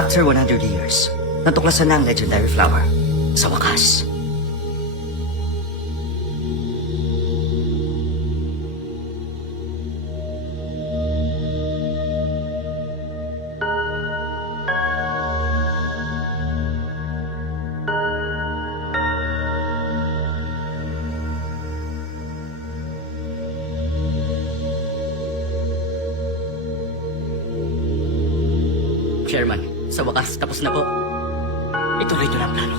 After 100 years, natuklasan na ang legendary flower. Sa wakas. Chairman, sa wakas, tapos na po. Ituloy nyo na ang plano.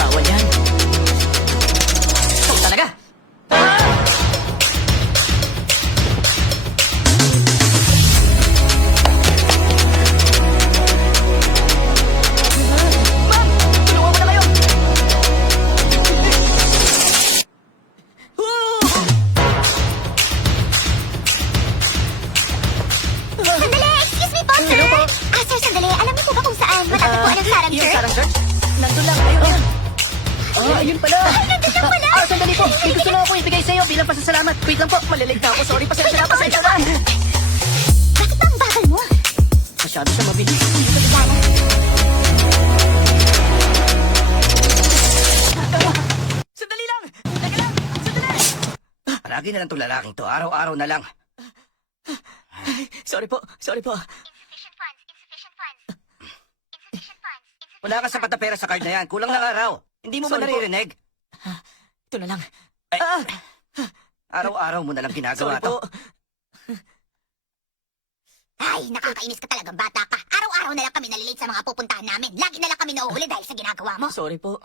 Bawal yan. Ito talaga. Ma'am! Tulungan mo na kayo! Sandali! Excuse me po, sir! Hello po. Sir, sandali. Alam niyo po ba kung saan matatagpuan ang Sarang Yung Church? Sarang Church? Nandun lang, ayun. Ayun pala. Nandun lang pala! Sandali po. May gusto lang ako ibigay sa'yo bilang pasasalamat. Wait lang po, malilate na ako. Sorry, pasensya na. Bakit ba ang bagal mo? Masyado siya mabilis. Hindi ko bigala. Sandali lang! Teka lang! Sandali! Palagi na lang itong lalaking to. Araw-araw na lang. Sorry po. Insufficient funds. Wala kang sapat na pera sa card na yan. Kulang ng araw. Hindi mo ba Sorry po. naririnig? Ito na lang. Araw-araw mo na lang ginagawa Sorry to. po. Ay, nakakainis ka talagang bata ka. Araw-araw na lang kami nalilate sa mga pupuntahan namin. Lagi na lang kami nauhuli dahil sa ginagawa mo. Sorry po.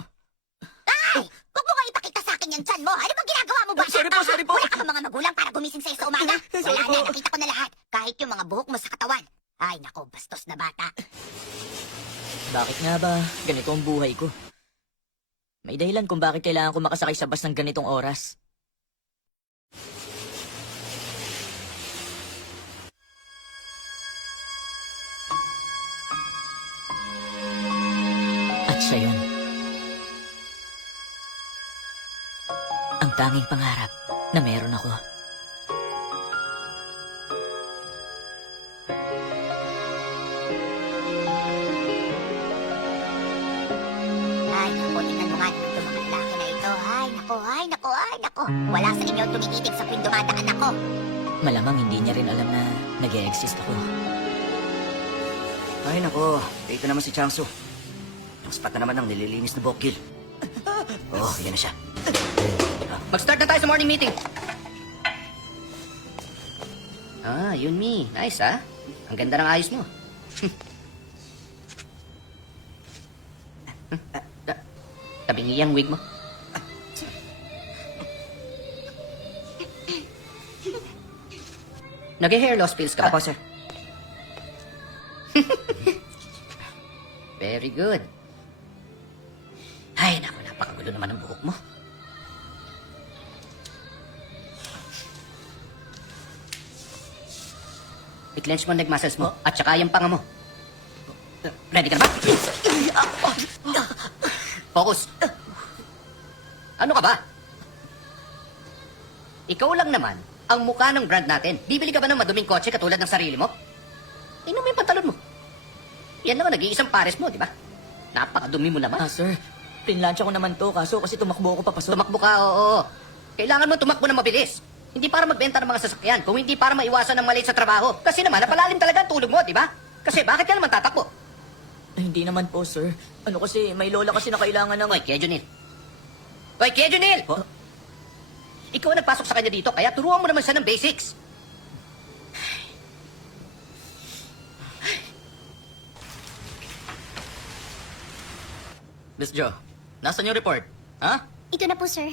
Ay! Huwag mo nga ipakita sa akin yung tiyan mo. Ano bang ginagawa mo, bata Sorry ka? po, sorry po. Wala ka bang mga magulang para gumising sa'yo sa umaga? Sorry Wala po. na, nakita ko na lahat. Kahit yung mga buhok mo sa katawan. Ay, nako, bastos na bata. Bakit nga ba ganito ang buhay ko? May dahilan kung bakit kailangan ko makasakay sa bus ng ganitong oras. At siya yun. Ang tanging pangarap na meron ako. Ay, nako, tingnan mo nga naman itong mga lalaki na ito. Ay, nako, ay, nako, ay, nako. Wala sa inyo tumikitig sa tuwing dumadaan ako. Malamang hindi niya rin alam na nag-e-exist ako. Ay, nako. Dito naman si Changsu. Ang spot na naman ng nililinis na bokil. Oh, yan na siya. Mag-start na tayo sa morning meeting. Yunmi. Nice, ah. Ang ganda ng ayos mo. Tabingi ang wig mo. Nag-hair loss pills ka Apo, ba? sir. Very good. Ay, naku, napakagulo naman ng buhok mo. I-clench mo ang leg muscles mo at saka yung panga mo. Ready ka na ba? Focus. Ano ka ba? Ikaw lang naman ang mukha ng brand natin. Bibili ka ba ng maduming kotse katulad ng sarili mo? Tingnan mo yung pantalon mo. Yan naman, nag-iisang pares mo, di ba? Napakadumi mo naman. Sir, pinlansya ko naman to, kaso kasi tumakbo ako papasok. Tumakbo ka, oo. Kailangan mo tumakbo ng mabilis. Hindi para magbenta ng mga sasakyan, kung hindi para maiwasan ng maliit sa trabaho. Kasi naman, napalalim talaga ang tulog mo, di ba? Kasi bakit ka naman tatakbo? Hindi naman po, sir. Ano kasi, may lola kasi na kailangan ng... Oy, Kuya Junil. Oy, Kuya Junil! Ikaw ang nagpasok sa kanya dito, kaya turuan mo naman siya ng basics. Miss Jo, nasan yung report? Ha? Ito na po, sir.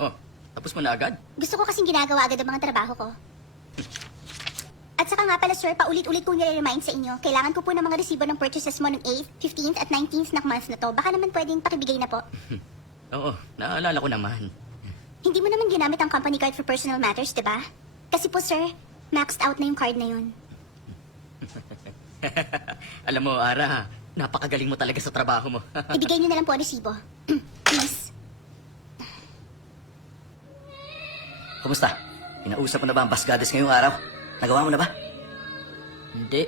Oh, tapos mo na agad? Gusto ko kasing ginagawa agad ang mga trabaho ko. At At saka nga pala sir, paulit-ulit ko nire-remind sa inyo. Kailangan ko po ng mga resibo ng purchases mo ng 8th, 15th at 19th na month na to. Baka naman pwedeng pakibigay na po. Oo, naalala ko naman. Hindi mo naman ginamit ang company card for personal matters, di ba? Kasi po sir, maxed out na yung card na yun. Alam mo, Ara, napakagaling mo talaga sa trabaho mo. Ibigay niyo na lang po ang resibo. Please. Kumusta? Pinausap mo na ba ang Basgades ngayong araw? Nagawa mo na ba? Hindi.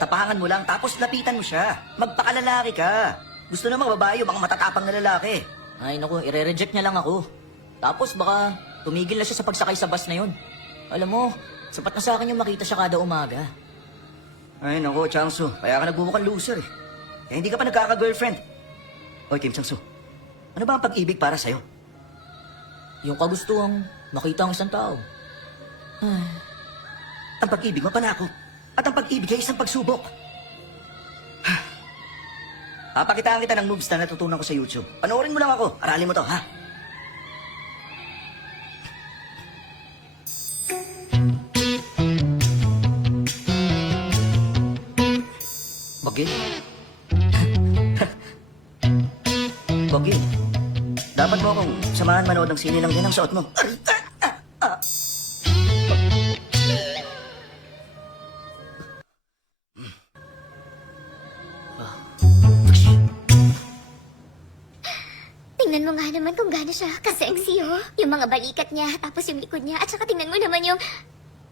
Tapangan mo lang, tapos lapitan mo siya. Magpakalalaki ka. Gusto namang babae yung mga matatapang na lalaki. Ay, naku, ire-reject niya lang ako. Tapos baka tumigil na siya sa pagsakay sa bus na yun. Alam mo, sapat na sa akin yung makita siya kada umaga. Ay, naku, Changsu. Kaya ka nagbubukang loser eh. Kaya hindi ka pa nagkaka-girlfriend. Oy, Kim Changsu. Ano ba ang pag-ibig para sa'yo? Yung kagustuhang makita ang isang tao. Ang pag-ibig mapanakop. At ang pag-ibig ay isang pagsubok. Papakitaan kita ng moves na natutunan ko sa YouTube. Panoorin mo lang ako. Aralin mo to, ha? Bogil? Bogil, dapat mo akong samahan manood ng sine lang yan ang suot mo. Tingnan mo nga naman kung gaano siya ka-sexy, oh. Yung mga balikat niya, tapos yung likod niya, at saka tingnan mo naman yung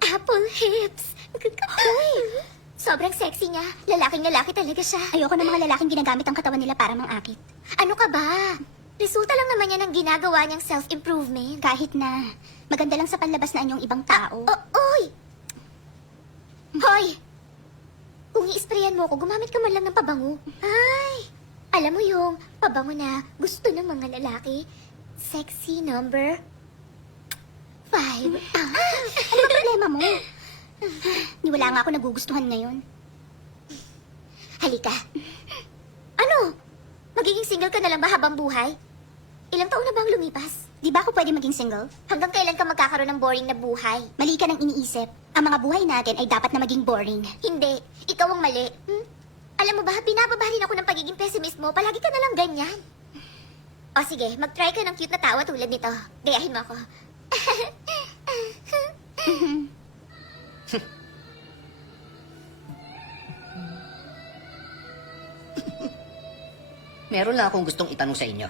apple hips. Uy, sobrang sexy niya. Lalaking lalaki talaga siya. Ayoko ng mga lalaking ginagamit ang katawan nila para mangakit. Ano ka ba? Resulta lang naman yan ang ginagawa niyang self-improvement. Kahit na maganda lang sa panlabas na anyong ibang tao. Oy! Hoy! Kung i-sprayan mo ako, gumamit ka man lang ng pabango. Ay! Alam mo yung pabango na gusto ng mga lalaki? Sexy number 5. Ano problema mo? Niwala nga ako nagugustuhan ngayon. Halika. Ano? Magiging single ka na lang ba habang buhay? Ilang taon na bang lumipas? Di ba ako pwede maging single? Hanggang kailan ka magkakaroon ng boring na buhay? Mali ka nang iniisip. Ang mga buhay natin ay dapat na maging boring. Hindi. Ikaw ang mali. Alam mo ba, binababa rin ako ng pagiging pessimist mo. Palagi ka na lang ganyan. O sige, mag-try ka ng cute na tawa tulad nito. Gayahin mo ako. Meron lang akong gustong itanong sa inyo.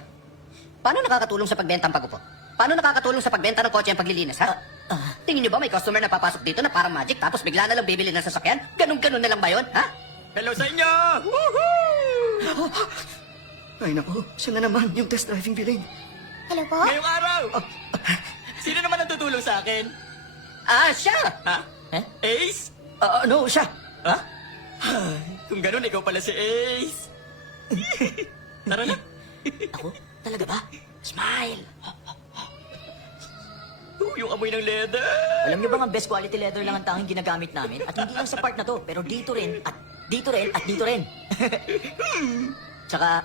Paano nakakatulong sa pagbenta ang pagupo? Paano nakakatulong sa pagbenta ng kotse ang paglilinis, ha? Tingin niyo ba may customer na papasok dito na parang magic tapos bigla na lang bibili ng sasakyan? Ganun-ganun na lang ba yun, ha? Hello sa inyo! Woohoo! Ay, naku. Siya na naman yung test driving villain. Hello po? Ngayong araw! Sino naman ang tutulong sa akin? Ah, siya! Ha? Eh? Ace? No, siya. Ha? Kung ganun, ikaw pala si Ace. Tara na. Ako? Talaga ba? Smile! Yung amoy ng leather. Alam niyo ba nga best quality leather lang ang tanging ginagamit namin? At hindi lang sa part na to, pero dito rin, at dito rin, at dito rin. Tsaka...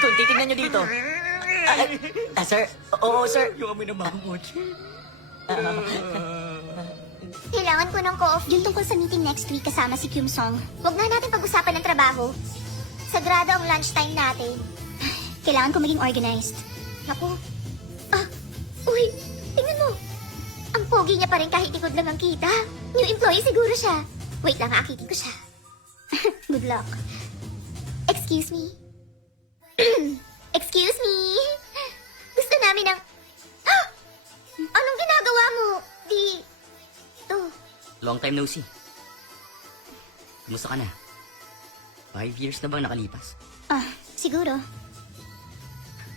Kung titignan niyo dito. Sir? Oo, sir. Yung amoy ng bagong kotse. Kailangan ko ng co-off yun tungkol sa meeting next week kasama si Kyum Song. Huwag na natin pag-usapan ng trabaho. Sagrado ang lunchtime natin. Kailangan ko maging organized. Naku. Uy, tingnan mo. Ang pogi niya pa rin kahit ikod lang ang kita. New employee siguro siya. Wait lang, akitin ko siya. Good luck. Excuse me. Excuse me. Gusto namin ng... Anong ginagawa mo? Long time no see. Kumusta ka na? 5 years na bang nakalipas? Siguro.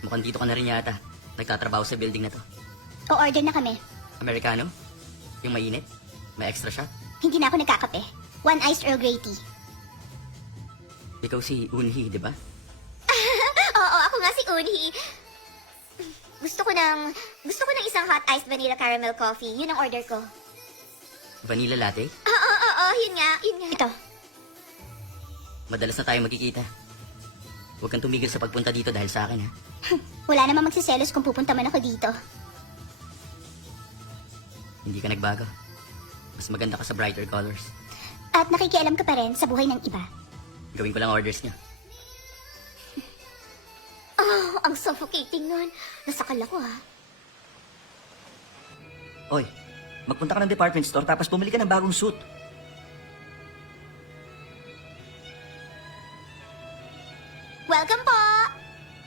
Mukhang dito ka na rin yata. Nagtatrabaho sa building na to. O-order na kami. Americano? Yung mainit? May extra shot? Hindi na ako nagkakape. 1 iced Earl Grey tea. Ikaw si Unhi, di ba? Oo, ako nga si Unhi. Gusto ko ng isang hot iced vanilla caramel coffee. Yun ang order ko. Vanilla latte? Oo, yun nga. Ito. Madalas na tayo magkikita. Huwag kang tumigil sa pagpunta dito dahil sa akin, ha? Wala namang magsiselos kung pupunta man ako dito. Hindi ka nagbago. Mas maganda ka sa brighter colors. At nakikialam ka pa rin sa buhay ng iba. Gawin ko lang orders niyo. Oh, ang suffocating nun. Nasakal ako, ha? Oy, magpunta ka ng department store tapos bumili ka ng bagong suit. Welcome po!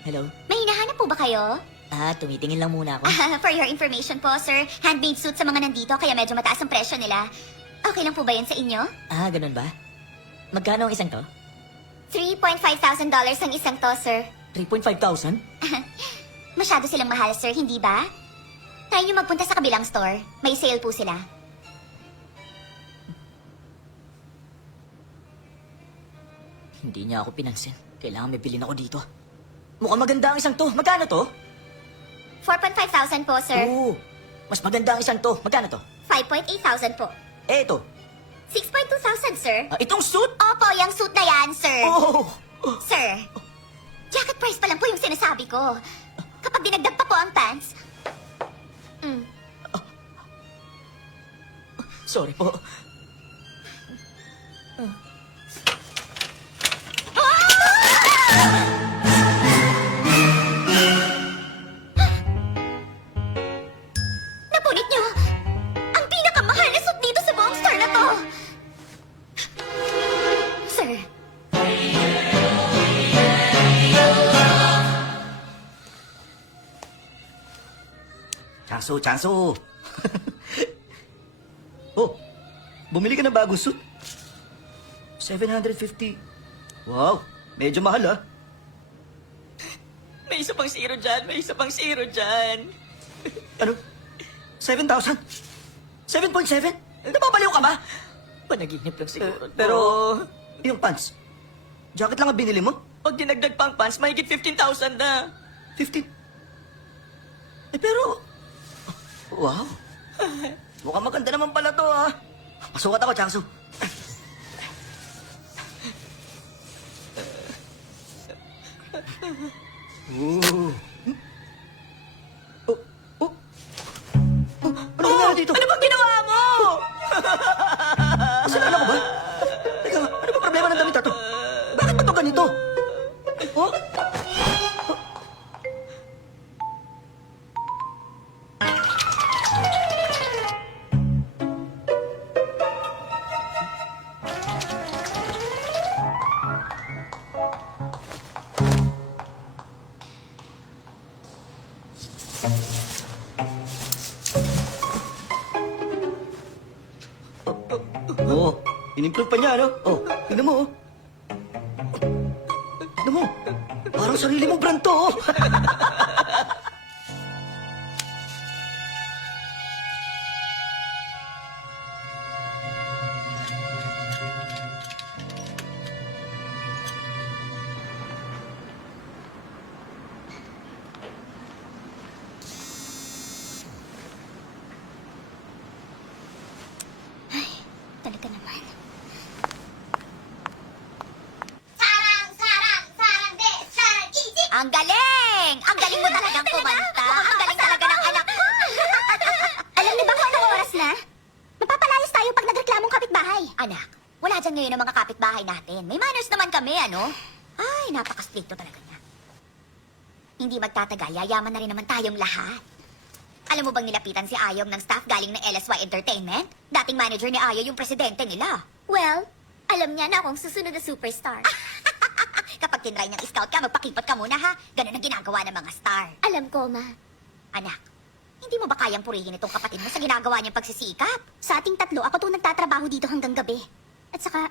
Hello? May hinahanap po ba kayo? Tumitingin lang muna ako. For your information po, sir, handmade suit sa mga nandito kaya medyo mataas ang presyo nila. Okay lang po ba yan sa inyo? Ganun ba? Magkano ang isang to? $3,500 ang isang to, sir. 3,500? Masyado silang mahal, sir, hindi ba? Try niyo magpunta sa kabilang store. May sale po sila. Hindi niya ako pinansin. Kailangan may bilhin ako dito. Mukhang maganda ang isang to. Magkano to? 4,500 po, sir. Oo. Mas maganda ang isang to. Magkano to? 5,800 po. Ito. 6,200, sir. Itong suit? Opo, yung suit na yan, sir. Oh! Sir, jacket price pa lang po yung sinasabi ko. Kapag dinagdag pa po ang pants... Sorry po. Napunit niyo! Ang pinakamahal na suit dito sa buong store na to! Sir, Chanso. Oh, bumili ka ng bagong suit. 750. Wow, medyo mahal, ah. May isa pang zero dyan. May isa pang zero dyan. Ano? 7,000? 7.7? Napapaliw ka ba? Panaginip lang siguro. Pero, yung pants, jacket lang ang binili mo? Pag dinagdag pang pants, mahigit 15,000 na. 15? Pero, wow. Mukhang maganda naman pala to, ah. Pasukat ako, Changsu. Ooh. Oh, oh. Oh, ano nangyari dito? Ano bang ginawa mo? Kasalanan ko ba? Teka, ano ba problema ng damit na to? Bakit ba to ganito? Oh? Oo, in-improve pa niya, ano? Oh, tingnan mo, oh. Tingnan mo, parang sarili mong brand to, oh. talaga naman. Ang galing! Ang galing mo talagang kumanta. Ang galing talaga ng anak ko. Alam niyo ba kung anong oras na? Mapapalayas tayo pag nagreklamong kapitbahay. Anak, wala dyan ngayon ang mga kapitbahay natin. May manners naman kami, ano? Ay, napaka-stricto talaga niya. Hindi magtatagal, yayaman na rin naman tayong lahat. Alam mo bang nilapitan si Ayong ng staff galing ng LSY Entertainment? Dating manager ni Ayo yung presidente nila. Well, alam niya na akong susunod na superstar. Kapag tinry niyang scout ka, magpakipot ka muna ha. Ganun ang ginagawa ng mga star. Alam ko, ma. Anak, hindi mo ba kayang purihin itong kapatid mo sa ginagawa niyang pagsisikap? Sa ating tatlo, ako itong nagtatrabaho dito hanggang gabi. At saka,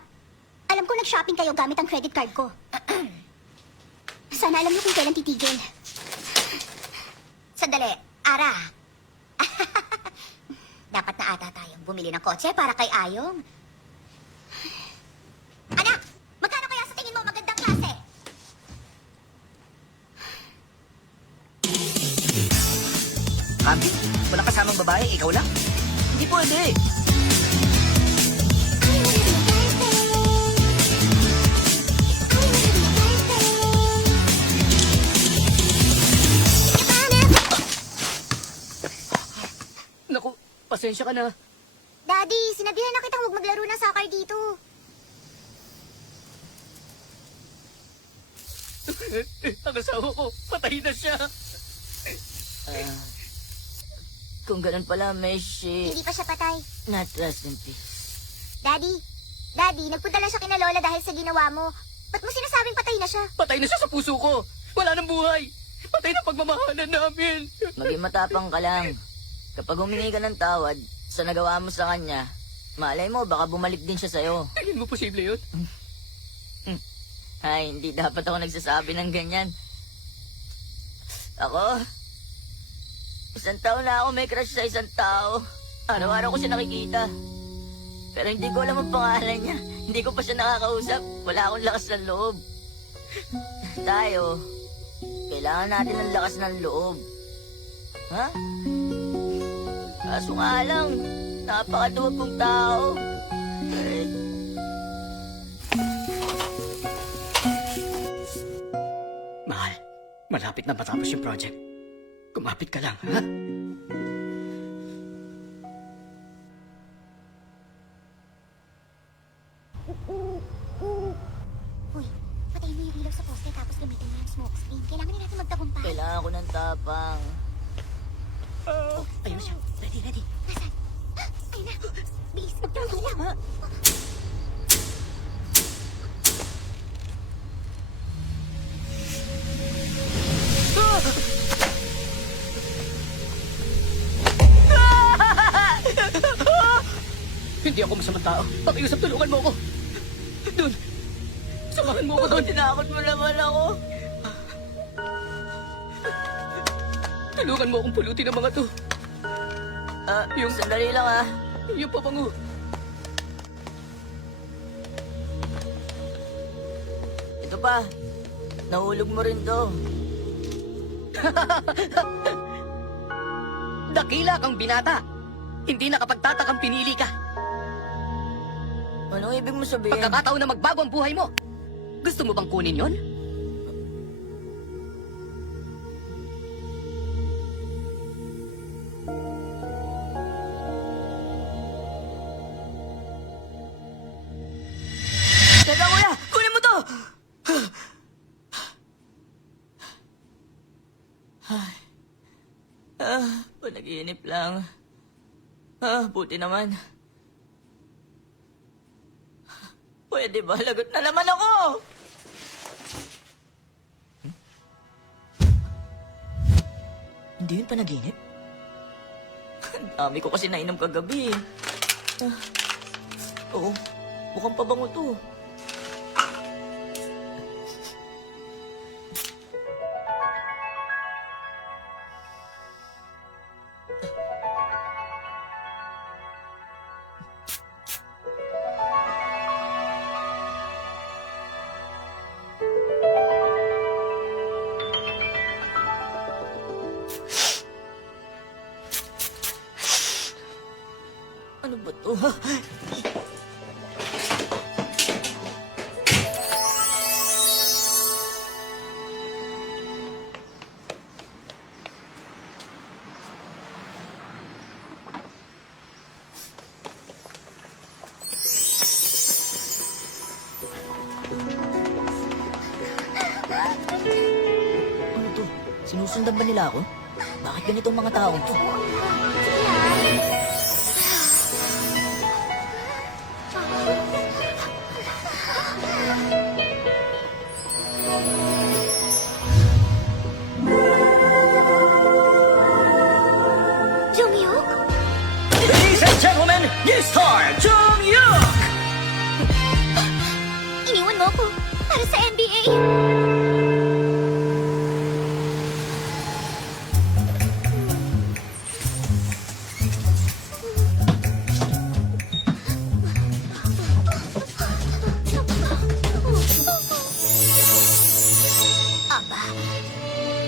alam ko nag-shopping kayo gamit ang credit card ko. Sana alam niyo kung kailan titigil. Sandali, Ara. Dapat na ata tayong bumili ng kotse para kay Ayong. Anak, magkano kaya sa tingin mo magandang klase? Campi, walang kasamang babae, ikaw lang? Hindi pwede. Naku, pasensya ka na. Daddy, sinabihan na kitang huwag maglaro ng soccer dito. Ang asawa ko, patay na siya. Kung ganun pala, may she... Hindi pa siya patay. Not rest in peace. Daddy, nagpunta lang siya kina Lola dahil sa ginawa mo. Ba't mo sinasabing patay na siya? Patay na siya sa puso ko. Wala nang buhay. Patay na pagmamahalan namin. Maging matapang ka lang. Kapag humingi ka ng tawad sa nagawa mo sa kanya, malay mo, baka bumalik din siya sa'yo. Tingin mo posible yun? Ay, hindi dapat ako nagsasabi ng ganyan. Ako, 1 taon na ako may crush sa isang tao. Araw-araw ko siya nakikita. Pero hindi ko alam ang pangalan niya. Hindi ko pa siya nakakausap. Wala akong lakas ng loob. Tayo, kailangan natin ng lakas ng loob. Ha? Kaso nga lang, napakaduwag kong tao. Eh, Mahal, malapit na matapos yung project. Kumapit ka lang, ha? Uy, patayin mo yung ilaw sa poste tapos gamitin mo yung smoke screen. Kailangan na natin magtagumpay. kailangan ko ng tapang. Ayun na siya. Ready. Nasaan? Ayun na. Bilis, magtago lang. Ha? Hindi ako masamang tao. Pakiusap, tulungan mo ako. Doon. Samahan mo ako doon. Tinakot mo naman ako. Tulungan mo akong pulutin ang mga to. Yung sandali lang ah. Yung pabango. Ito pa. Nahulog mo rin to. Dakila kang binata. Hindi nakapagtatakang pinili ka. Anong ibig mo sabihin? Pagkakataon na magbago ang buhay mo. Gusto mo bang kunin yon? Teka kuya! Kunin mo to! Panaginip lang. Buti naman. Pwede ba? Lagot na naman ako! Hindi yun panaginip? Ang dami ko kasi nainom kagabi. Oo, mukhang pabango to. Ano ba to? Ano to? Sinusundan ba nila ako? Bakit ganitong mga taong to? Junghyuk? Ladies and gentlemen, new star, Jung Hyuk! Iniwan mo ako para sa NBA. Aba,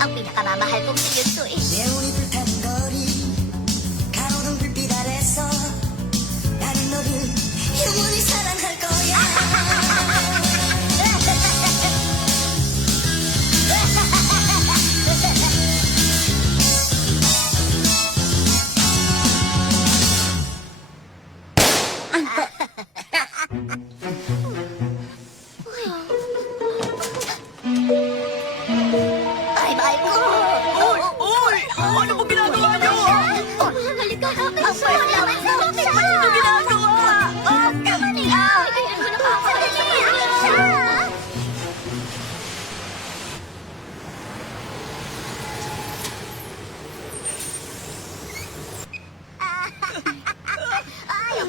ang pinakamamahal kong siyuto eh. 내온이 불타는 거리 가로등 불빛 아래서 나는 너를 영원히 사랑할 거야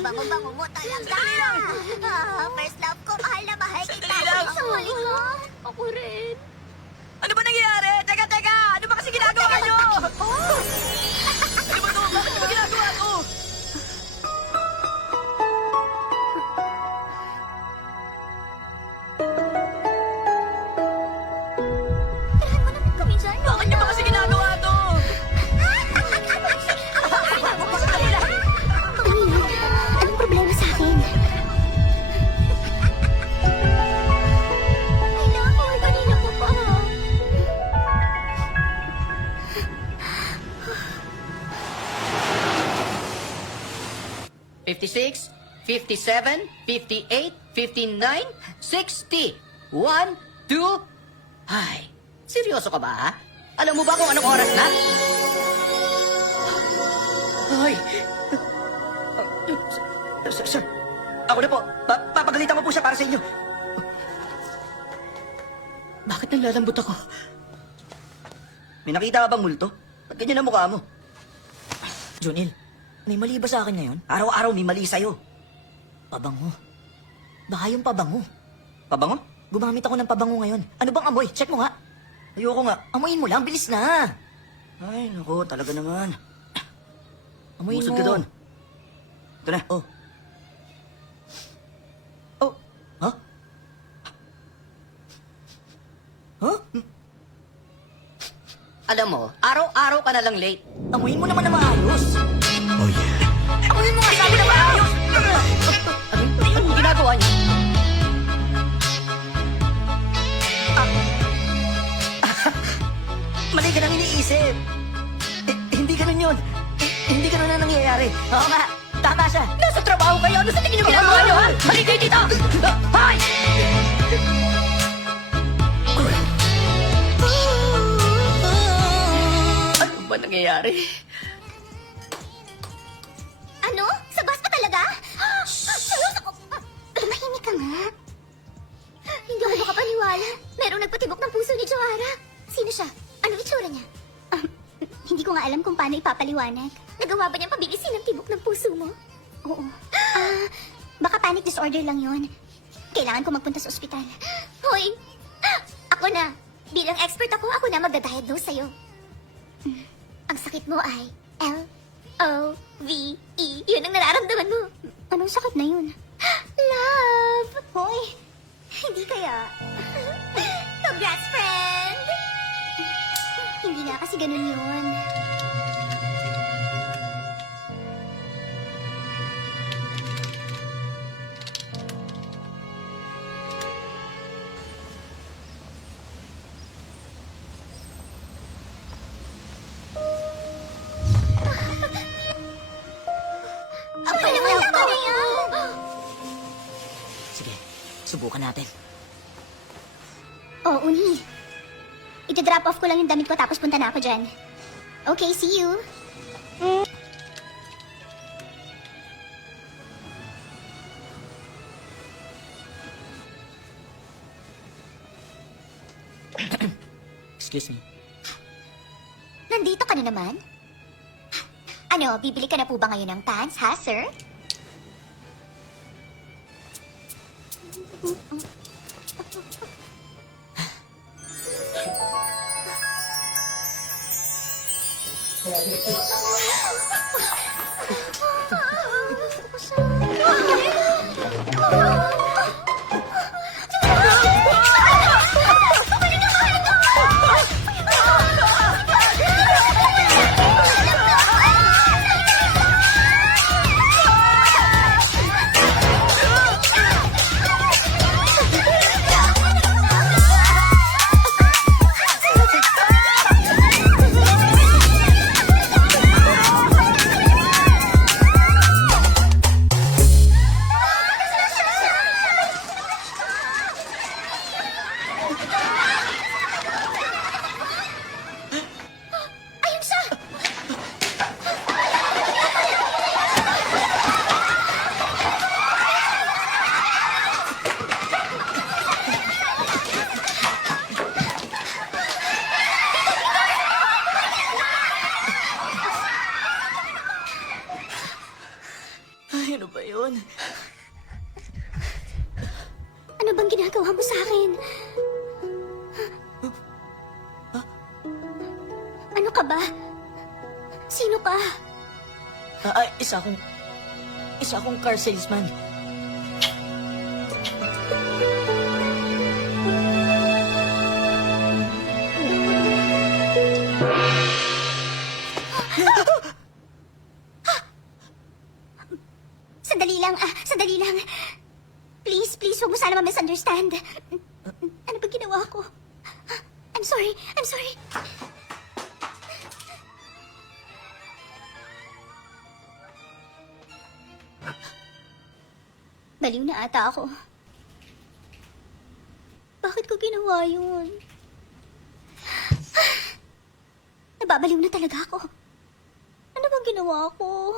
bango-bango mo talaga. First love ko, mahal na mahal kita. Sandali lang. Sa huli ko. Ako rin. Ano ba nangyayari? Teka! Ano ba kasi ginagawa nyo? Ano ba to? Bakit mo ginagawa to? Tirahan mo naman kami dyan. Bakit nyo ba kasi ginagawa to? Anong problema sa akin? I love you. Kanina ko pa. 56, 57, 58, 59, 60. 1, 2... Ay, seryoso ka ba, ha? Alam mo ba kung anong oras na? Ay! Sir, ako na po. Papagalitan ko po siya para sa inyo. Bakit nalalambot ako? May nakita ka bang multo? Ba't ganyan ang mukha mo? Junil, may mali ba sa akin ngayon? Araw-araw may mali sa'yo. Pabango. Baka yung pabango. Pabango? Gumamit ako ng pabango ngayon. Ano bang amoy? Check mo nga. Ayoko nga. Amoyin mo lang, bilis na. Ay, naku, talaga naman. Amoyin Busog mo. ka doon. Ito na. Oh. Oh. Huh? Huh? Alam mo, araw-araw ka na lang late. Amoyin mo naman na maayos. Amoyin mo nga, sabi na maayos! Anong ginagawa niyo? Mali ka nang iniisip. Hindi ganun yun. Hindi ganun na nangyayari. Oo nga, tama siya. Nasa trabaho kayo! Ano sa tingin niyo ginagawa niyo, ha? Halika kayo dito! Hoy! Ano ba nangyayari? Ano? Sa bus pa talaga? Seryoso ko. Tumahimik ka nga. Hindi ako makapaniwala. Merong nagpatibok ng puso ni Joara. Sino siya? Ano itsura niya? Hindi ko nga alam kung paano ipapaliwanag. Nagawa ba niyang pabilisin ang tibok ng puso mo? Oo. Baka panic disorder lang yon. Kailangan ko magpunta sa ospital. Hoy! Ako na. Bilang expert ako na magda-diagnose sa'yo. Ang sakit mo ay L-O-V-E. Yun ang nararamdaman mo. Anong sakit na yun? Love! Hoy! Hindi kaya. Congrats, friend! Hindi nga kasi ganun yun. Ang paliwanag ko na yan! Sige, subukan natin. Oh, Uni. Ito-drop off ko lang yung damit ko tapos punta na ako dyan. Okay, see you. Excuse me. Nandito ka na naman? Ano, bibili ka na po ba ngayon ng pants, ha, sir? Ano ba yun? Ano bang ginagawa mo sa akin? Ano ka ba? Sino ka? Isa akong car salesman. Sandali lang. Please, huwag mo sana ma-misunderstand. Ano ba ginawa ko? I'm sorry. Baliw na ata ako. Bakit ko ginawa yun? Nababaliw na talaga ako. Ano bang ginawa ko?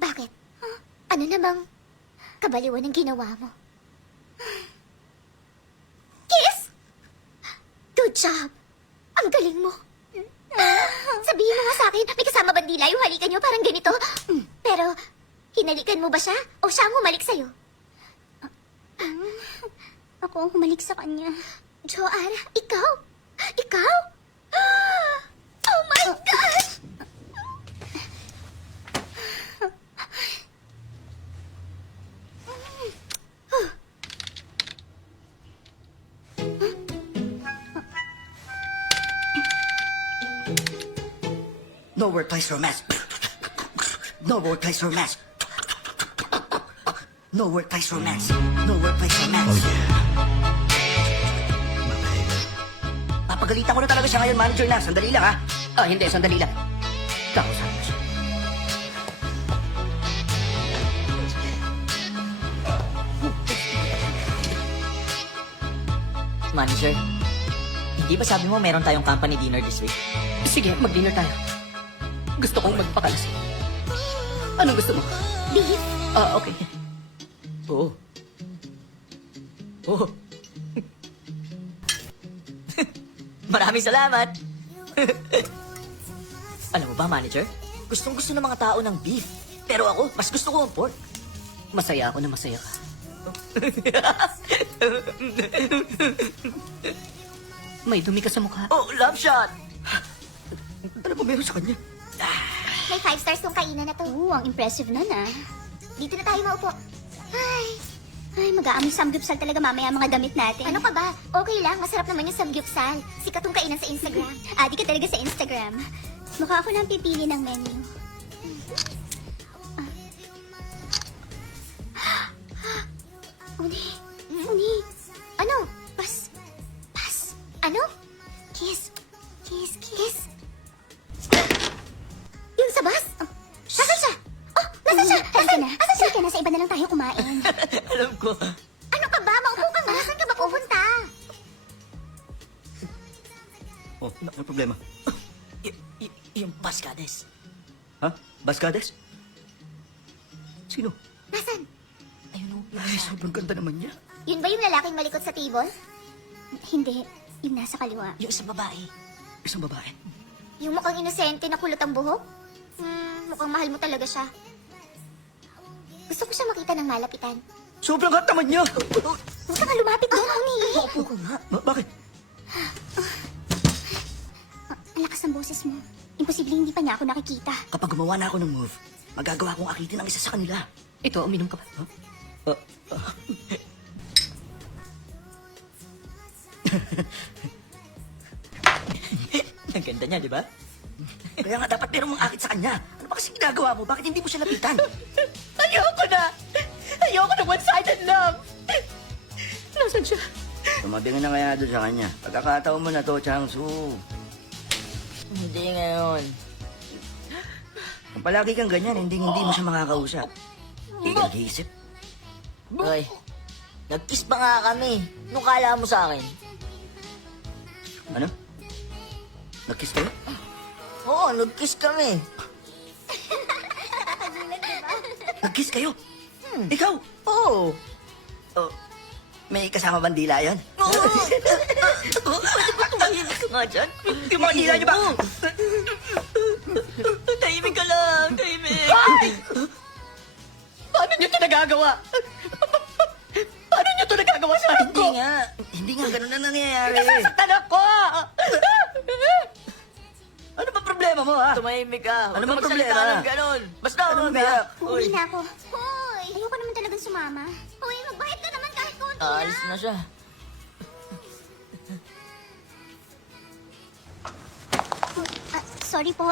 Bakit? Ano namang kabaliwan ang ginawa mo? Kiss! Good job! Ang galing mo! Sabihin mo nga sa akin, may kasama bandila yung halikan niyo parang ganito. Pero, hinalikan mo ba siya? O siya ang humalik sa'yo? Ako ang humalik sa kanya. Joara, ikaw? Ikaw? Oh my gosh! No workplace romance. No workplace romance. No workplace romance. No workplace romance. Oh yeah. My baby. Papagalitan ko na talaga siya ngayon, manager na. Sandali lang, ha? Hindi, sandali lang. Kausapin mo siya. Manager, hindi ba sabi mo meron tayong company dinner this week? Sige, mag-dinner tayo. Gusto kong magpakalasing. Anong gusto mo? Beef? Okay. Oo. Oo. Maraming salamat! Alam mo ba, manager? Gustong-gusto ng mga tao ng beef. Pero ako, mas gusto ko ang pork. Masaya ako na masaya ka. May dumi ka sa mukha. Oh, love shot! Ano ba meron sa kanya? May 5 stars tong kainan na to. Oo, ang impressive na na. Dito na tayo maupo. Ay, mag-aamoy samgyupsal talaga mamaya ang mga damit natin. Ano ka ba? Okay lang, masarap naman yung samgyupsal. Sikat tong kainan sa Instagram. Adi ka talaga sa Instagram. Mukha ako nang pipili ng menu. Uni. Ano? Pas. Ano? Kiss. Yung sa bus? Nasaan siya? Nasaan siya? Asan siya? Sige, nasa iba na lang tayo kumain. Alam ko. Ano ka ba? Maupo ka nga. Saan ka ba pupunta? Oh, ano problema? Yung Pascades. Ha? Bascades? Sino? Nasaan? Ayun o. Ay, sobrang ganda naman niya. Yun ba yung lalaking malikot sa table? Hindi. Yung nasa kaliwa. Yung isang babae. Isang babae. Yung mukhang inosente na kulot ang buhok? Mukhang mahal mo talaga siya. Gusto ko siya makita ng malapitan. Sobrang hot naman niya! Huwag ka nga lumapit doon, Uni. Maupo ka nga. Bakit? Ang lakas ng boses mo. Imposible hindi pa niya ako nakikita. Kapag gumawa na ako ng move, magagawa kong akitin ang isa sa kanila. Ito, uminom ka ba? Ang ganda niya, di ba? Kaya nga dapat meron mong akit sa kanya. Ano ba kasi ginagawa mo? Bakit hindi mo siya lapitan? Ayoko na! Ayoko na one-sided love! Nasaan siya? Tumabi nga na kaya doon sa kanya. Pagkakataon mo na to, Changsu. Hindi ngayon. Kung palagi kang ganyan, hindi mo siya makakausap. Hindi ka nag-iisip. Hoy, nag-kiss pa nga kami. Nung kala mo sa akin. Ano? Nag-kiss kayo? Oo, nag-kiss kami. Nag-kiss kayo? Ikaw? Oo. Oh, may kasama bandila yan? Oo. Pwede ba tumahimik ka nga dyan? Yung mga dila niyo ba? Tahimik ka lang, tahimik. nagagawa? Paano niyo to nagagawa sa akin ko? Hindi nga ganun na nangyayari. Nasasaktan ako! Ano ba problema mo, ha? Tumahimik ka. Ano Huwag bang ka magsalita problema? ng ganun. Basta Ano huwag ba? ka. Uuwi na ako. Hoy! Ayoko naman talagang sumama. Hoy, magbayad ka naman kahit konti Aalis na siya. Sorry po.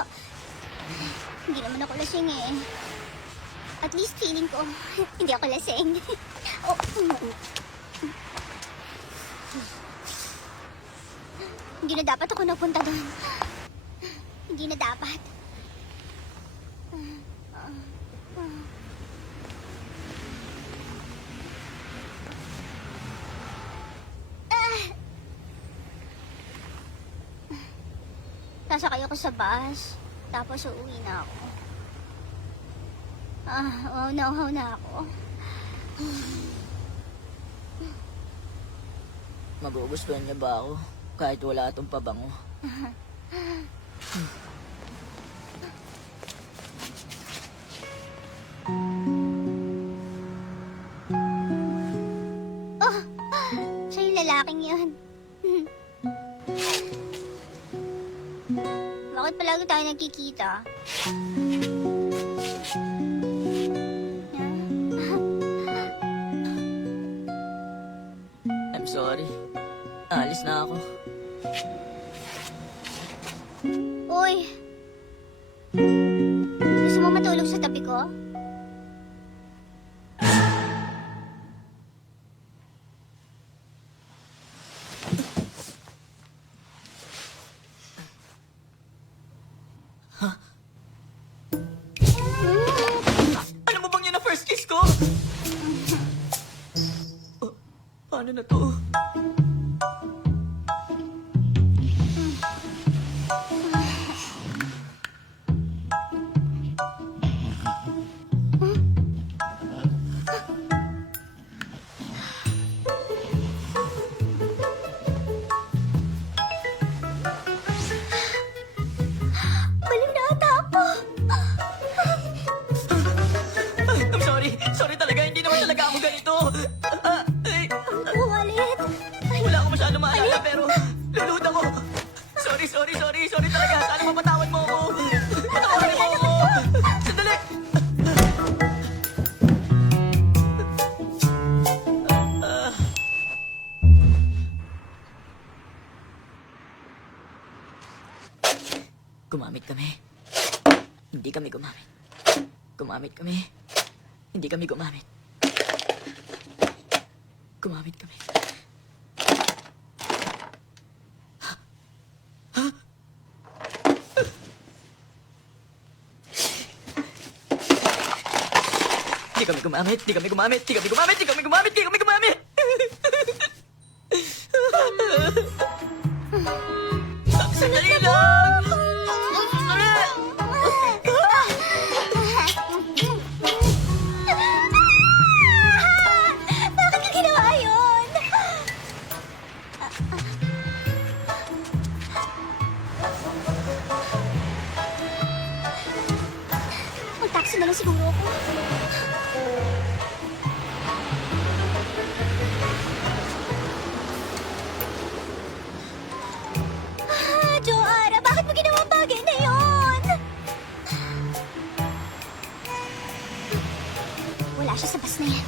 Hindi naman ako lasing eh. At least feeling ko, hindi ako lasing. Oh. Hindi na dapat ako nagpunta doon. Hindi na dapat. Sasakay ako sa bus, tapos uuwi na ako. Nauhaw na ako. Magugustuhan niya ba ako? Kahit wala itong pabango. Siya yung lalaking yun. Bakit palagi tayo nagkikita? I'm sorry. Alis na ako. Uy! Gusto mo matulog sa tabi ko? Alam mo bang yun ang first kiss ko? Oh, paano na to? Baliw na ata ako! I'm sorry. Sorry talaga. Hindi naman talaga ako ganito. Ulit! Wala ako masyadong maalala pero luluhod ako. Sorry talaga. Sana mapatawad mo ako. Patawarin mo ako. Sandali. Gumamit kami. Hindi kami gumamit. Gumamit kami. Hindi kami gumamit. Gumamit kami. Di kami gumamit, di kami gumamit, di kami gumamit, di kami gumamit, di kami gumamit! Sandali lang. Bakit niyo ginawa yun? Mag-taxi na lang siguro ako. Joara, bakit mo ginawa ang bagay na yun? Wala siya sa bus na yan.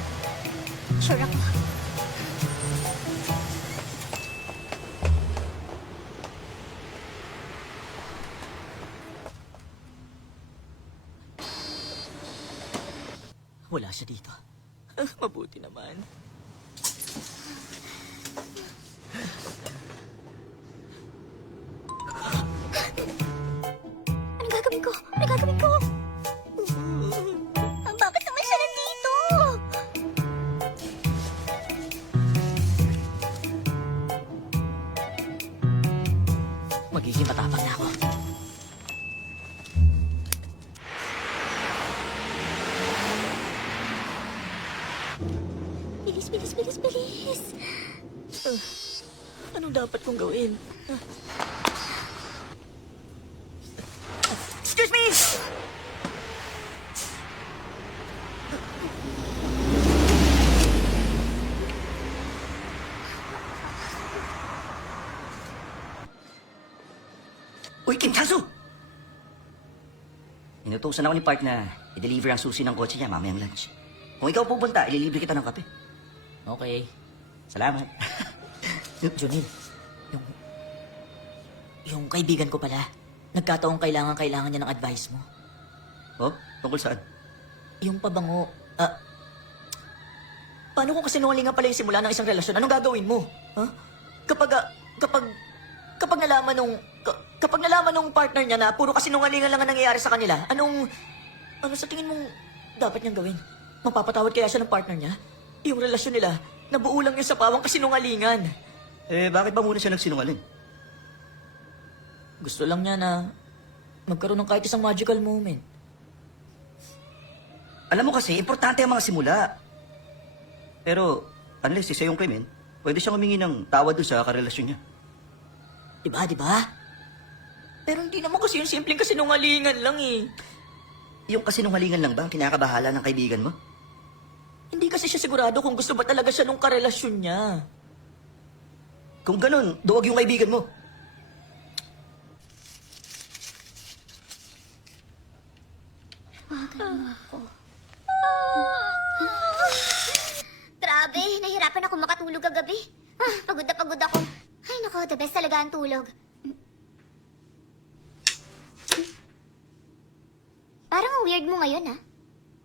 Sure ako. Wala siya dito. Mabuti naman. Anong gagawin ko? Anong gagawin ko? Bakit naman siya nandito? Magiging matapang na ako. Bilis, bilis, bilis, bilis. Anong dapat kong gawin? Excuse me! Inutusan ako ni Park na i-deliver ang susi ng kotse niya mamayang lunch. Kung ikaw pupunta, ililibre kita ng kape. Okay. Salamat. Junil, yung kaibigan ko pala, nagkataong kailangan niya ng advice mo. Oh, tungkol saan? Yung pabango, paano kung kasinungalingan pala yung simula ng isang relasyon? Anong gagawin mo? Ha? Kapag nalaman nung partner niya na puro kasinungalingan lang ang nangyayari sa kanila, ano sa tingin mong dapat niyang gawin? Mapapatawad kaya siya ng partner niya? Yung relasyon nila, nabuo lang yun sa pawang kasinungalingan. Bakit ba muna siya nagsinungaling? Gusto lang niya na magkaroon ng kahit isang magical moment. Alam mo kasi, importante ang mga simula. Pero, unless isa yung krimen, pwede siyang humingi ng tawad doon sa karelasyon niya. Diba? Pero hindi naman kasi yung simpleng kasinungalingan lang eh. Yung kasinungalingan lang ba ang kinakabahala ng kaibigan mo? Hindi kasi siya sigurado kung gusto ba talaga siya nung karelasyon niya. Kung ganun, duwag yung kaibigan mo. Grabe, nahirapan ako makatulog kagabi. Pagod na pagod ako. Ay nako, the best talaga ang tulog. Parang ang weird mo ngayon, ah.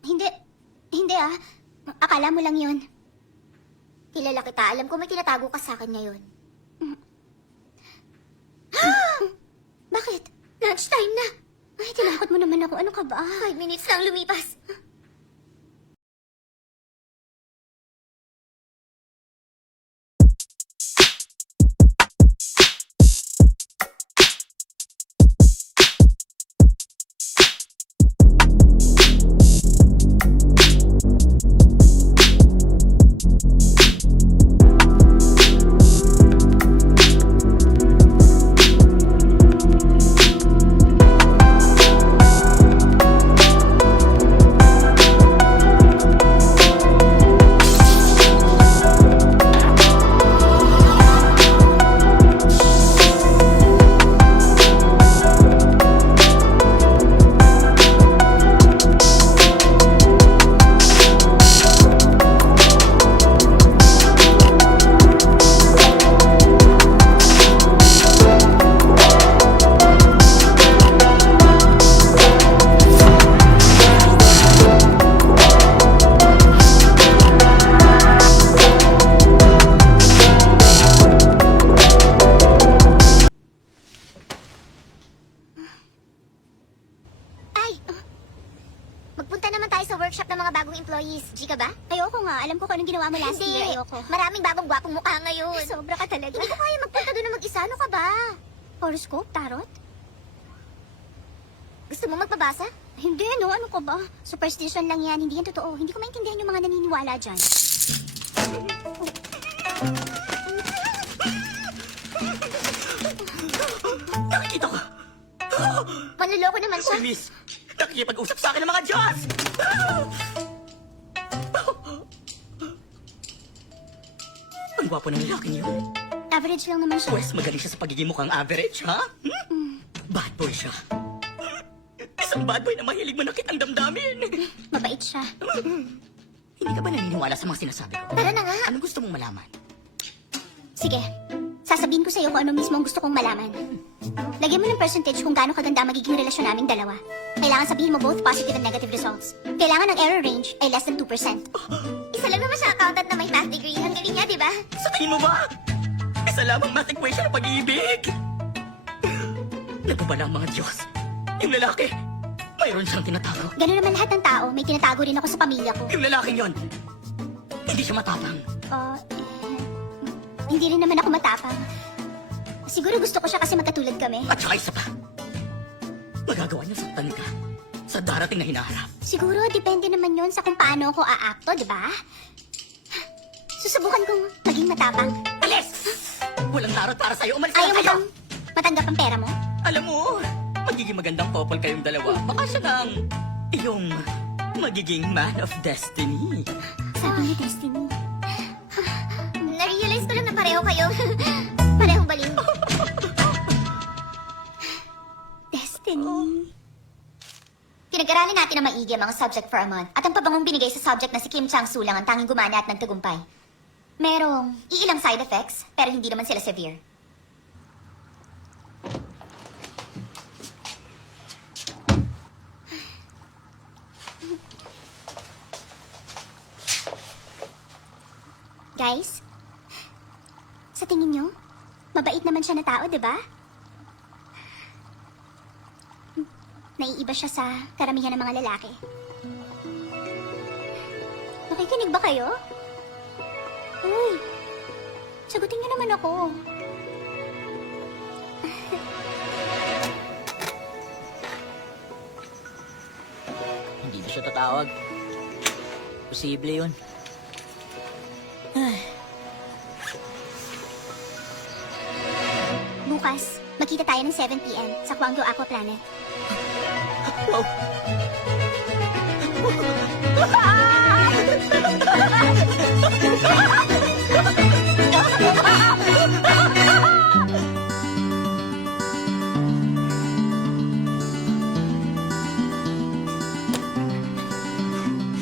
Hindi ah. Akala mo lang yun. Kilala kita, alam ko may tinatago ka sa akin ngayon. Bakit? Lunchtime na. Ay, tinakot mo naman ako. Ano ka ba? 5 minutes lang lumipas. Magpunta naman tayo sa workshop ng mga bagong employees. G ka ba? Ayoko nga. Alam ko kung anong ginawa mo last year. Ayoko. Maraming bagong gwapong mukha ngayon. Sobra ka talaga. Hindi ko kaya magpunta doon na mag-isa. Ano ka ba? Horoscope? Tarot? Gusto mo magpabasa? Hindi, no. Ano ka ba? Superstition lang yan. Hindi yan totoo. Hindi ko maintindihan yung mga naniniwala dyan. Nakikita ko! Manloloko naman siya. Miss, nakikipag-usap sa akin ng mga Diyos! Ang gwapo ng lalaking yun. Average lang naman siya. Pwes, magaling siya sa pagiging mukhang average, ha? Bad boy siya. Isang bad boy na mahilig manakit ang damdamin. Mabait siya. Hindi ka ba naniniwala sa mga sinasabi ko? Tara na nga. Anong gusto mong malaman? Sige. Sasabihin ko sa'yo kung ano mismo ang gusto kong malaman. Lagyan mo ng percentage kung gaano kaganda magiging relasyon naming dalawa. Kailangan sabihin mo both positive and negative results. Kailangan ang error range ay less than 2%. Isa lang naman siya accountant na may math degree. Ang galing niya, di ba? Sa tingin mo ba? Isa lamang math equation ng pag-ibig. Nagpabala ang mga Diyos. Yung lalaki, mayroon siyang tinatago. Ganun naman lahat ng tao. May tinatago rin ako sa pamilya ko. Yung lalaking yon, hindi siya matapang. Hindi rin naman ako matapang. Siguro gusto ko siya kasi magkatulad kami. At saka isa pa, magagawa niya saktan ka sa darating na hinaharap. Siguro depende naman yon sa kung paano ako aakto, di ba? Susubukan kong maging matapang. Alis! Walang tarot para sa'yo. Umalis ka Ayaw na mo kayo! bang matanggap ang pera mo? Alam mo, magiging magandang couple kayong dalawa. Baka siya ng iyong magiging man of destiny. Sabi ni Destiny. Na-realize ko lang na pareho kayo. Parehong baliw. Destiny. Pinag-aralan natin ang maigi ang mga subject for a month at ang pabangong binigay sa subject na si Kim Chang-soo lang ang tanging gumana at nagtagumpay. Merong iilang side effects, pero hindi naman sila severe. Guys, sa tingin nyo, mabait naman siya na tao, di ba? Naiiba siya sa karamihan ng mga lalaki. Nakikinig ba kayo? Uy, sagutin niyo naman ako. Hindi na siya tatawag. Posible yun. Bukas, magkita tayo ng 7 p.m. sa Kwangdo Aqua Planet. Wow!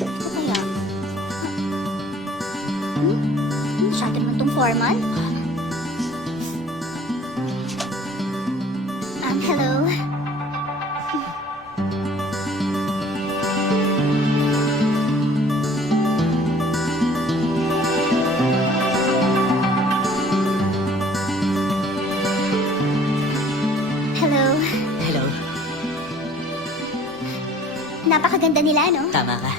Ano kaya? Masyado naman tong formal. Hello? Hello? Hello, Napakaganda nila, no? tama ka.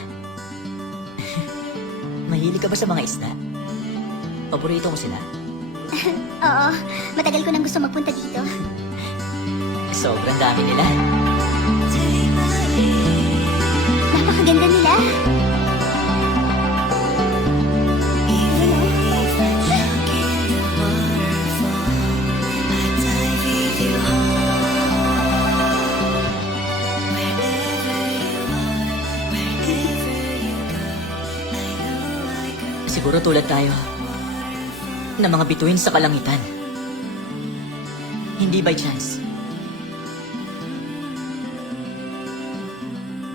Mahilig ka ba sa mga isda? Paborito mo sila? Oo, matagal ko nang gusto magpunta dito. Sobrang dami nila. Napakaganda nila. Siguro tulad tayo na mga bituin sa kalangitan. Hindi by chance.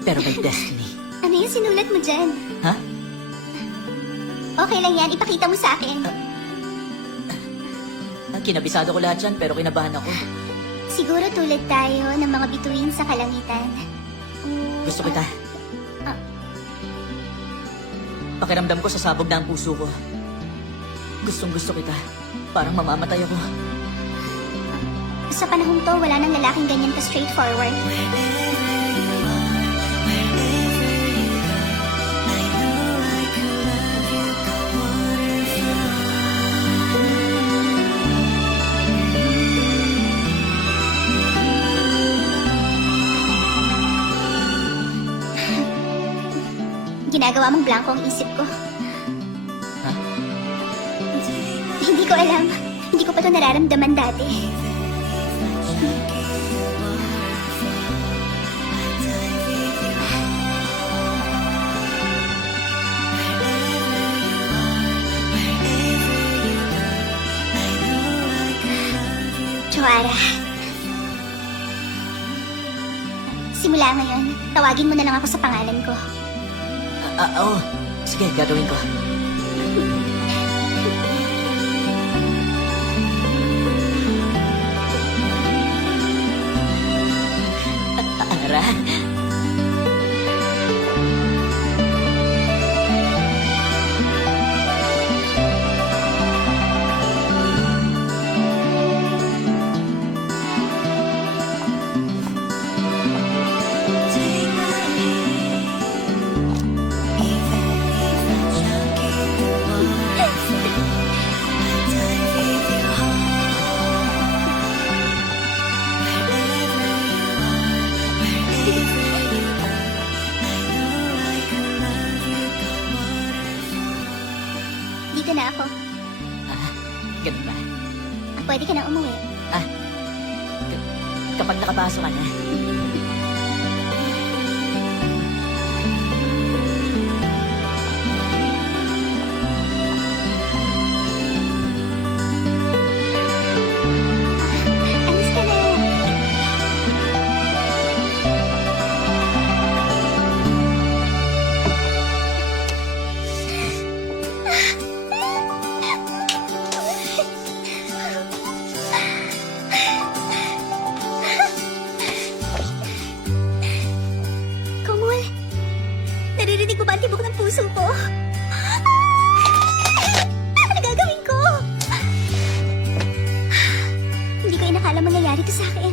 Pero by destiny. Ano yung sinulat mo dyan? Ha? Okay lang yan, ipakita mo sa akin. Kinabisado ko lahat yan pero kinabahan ako. Siguro tulad tayo ng mga bituin sa kalangitan. Gusto kita. Ah. Pakiramdam ko sa sabog na ang puso ko. Gustong gusto kita. Parang mamamatay ako. Sa panahong to, wala nang lalaking ganyan ka straightforward. Ginagawa mong blanco ang isip ko. Ha? Hindi ko alam. Hindi ko pa ito nararamdaman dati. Joara. Simula ngayon, tawagin mo na lang ako sa pangalan ko. Oo. Sige, gagawin ko. Ara. Dito na ako. Ganun ba? Pwede ka na umuwi. Kapag nakapasok ka na. Alis ka na. puso ko. Ano gagawin ko? Hindi ko inakala mangyayari to sa akin.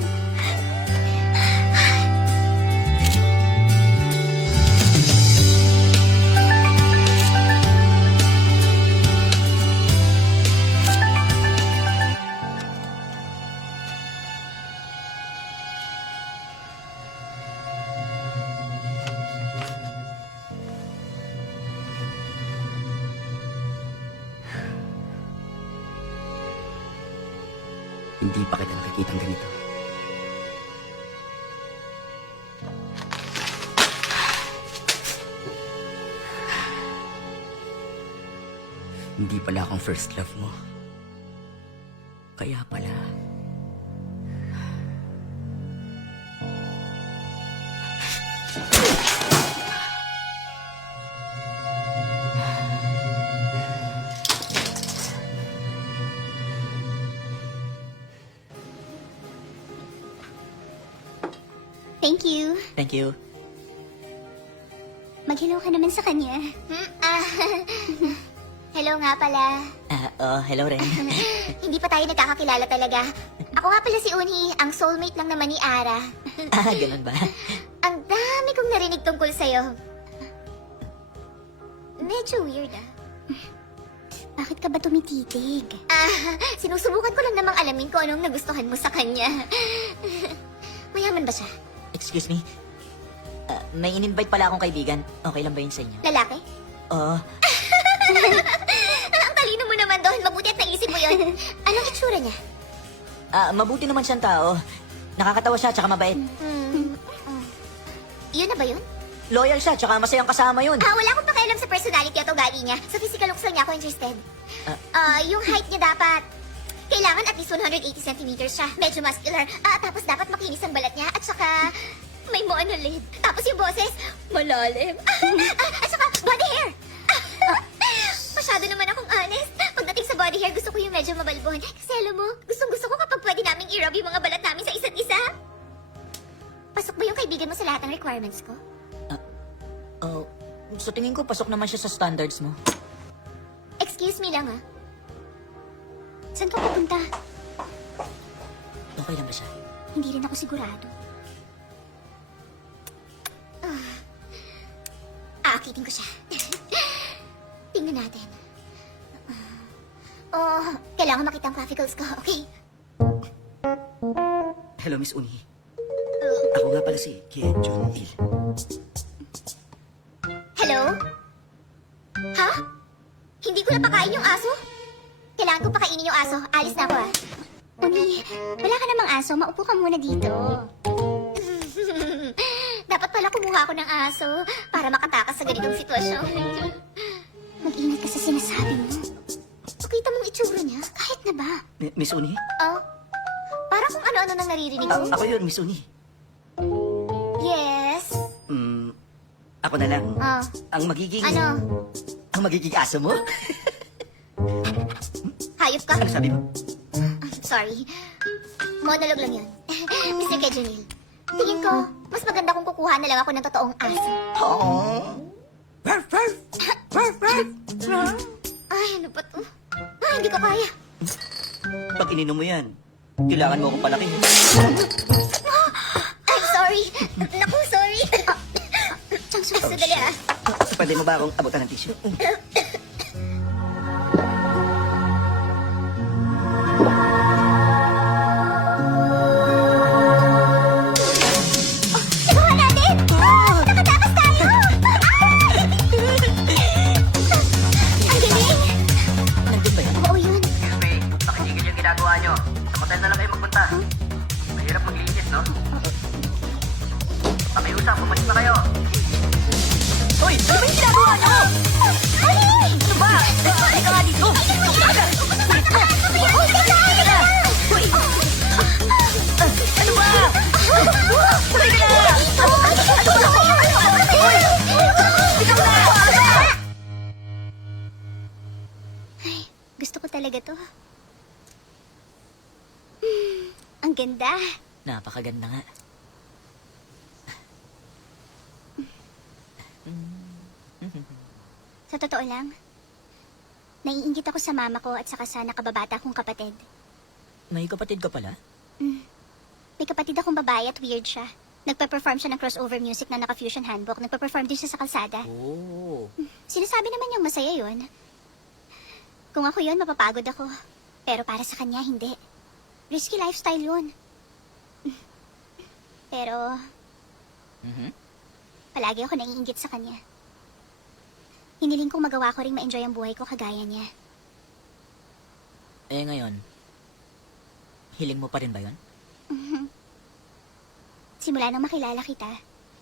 Hindi pa kita nakikitang ganito. Hindi pala akong first love mo. Kaya pala. Thank you. Thank you. Mag-hello ka naman sa kanya. Hello nga pala. Hello rin. Hindi pa tayo nagkakakilala talaga. Ako nga pala si Unhi, ang soulmate lang naman ni Ara. Ganun ba? Ang dami kong narinig tungkol sa'yo. Medyo weird Bakit ka ba tumititig? Sinusubukan ko lang namang alamin kung anong nagustuhan mo sa kanya. Mayaman ba siya? Excuse me? May in-invite pala akong kaibigan. Okay lang ba yun sa inyo? Lalaki? Oo. Ang talino mo naman doon. Mabuti at naisip mo yun. Anong itsura niya? Mabuti naman siyang tao. Nakakatawa siya, tsaka mabait. Yun na ba yun? Loyal siya, tsaka masayang kasama yun. Wala akong pakialam sa personality at ugali niya. Sa physical looks lang niya ako interested. Yung height niya dapat, kailangan at least 180 centimeters siya. Medyo muscular. Tapos dapat makinis ang balat niya. At saka, may monolid. Tapos yung boses, malalim. At saka, body hair. Masyado naman akong honest. Pagdating sa body hair, gusto ko yung medyo mabalbon. Kasi alam mo, gustong-gusto ko kapag pwede naming i-rub yung mga balat namin sa isa't isa. Pasok ba yung kaibigan mo sa lahat ng requirements ko? Sa tingin ko, pasok naman siya sa standards mo. Excuse me lang Saan ka pupunta? Okay lang ba siya? Hindi rin ako sigurado. Aakitin ko siya. Tingnan natin. Kailangan makita ang classicals ko, okay? Hello, Miss Unhi. Ako nga pala si Kie Junil. Hello? Ha? Hindi ko napakain yung aso? Kailangan kong pakainin yung aso. Alis na ako Uni, wala ka namang aso. Maupo ka muna dito. Dapat pala kumuha ako ng aso para makatakas sa ganitong sitwasyon. Mag-ingat ka sa sinasabi mo. Pakita mong itsura niya. Kahit na ba? Miss Unhi? Para kung ano-ano nang naririnig mo. Ako yun, Miss Unhi. Yes? Ako na lang. Ang magiging... Ano? Ang magiging aso mo? Hayop ka? Ano sabi mo? Sorry. Monolog lang yun. Mr. Kejunil, tingin ko, mas maganda kung kukuha na lang ako ng totoong aso. Ay, ano ba to? Hindi ko kaya. Pag ininom mo yan, kailangan mo akong palakihin. I'm sorry. Naku, sorry. Changsu, sadali Pwede mo ba akong abutan ng tissue? Ikuha natin! Nakatakas tayo! Ang galing! Nandun ba yun? Oo, yun. Pakitigil yung ginagawa nyo. Sa motel na lang kayo magpunta. Mahirap maglinis, no? Pakiusap, pumalit pa kayo. Hoy! Ano ba yung ginagawa niyo? Ano ba? Halika nga dito! Ano ba? Halika na! Ay, gusto ko talaga to. Ang ganda. Napakaganda nga. Sa totoo lang, naiinggit ako sa mama ko at saka sa nakababata kong kapatid. May kapatid ka pala? May kapatid akong babae at weird siya. Nagpa-perform siya ng crossover music na naka-fusion handbook. Nagpa-perform din siya sa kalsada. Oh. Sinasabi naman niyang masaya yun. Kung ako yun, mapapagod ako. Pero para sa kanya, hindi. Risky lifestyle yun. Pero, palagi ako naiinggit sa kanya. Hiniling kong magawa ko ring ma-enjoy ang buhay ko kagaya niya. Eh ngayon, hiling mo pa rin ba yun? Simula nang makilala kita,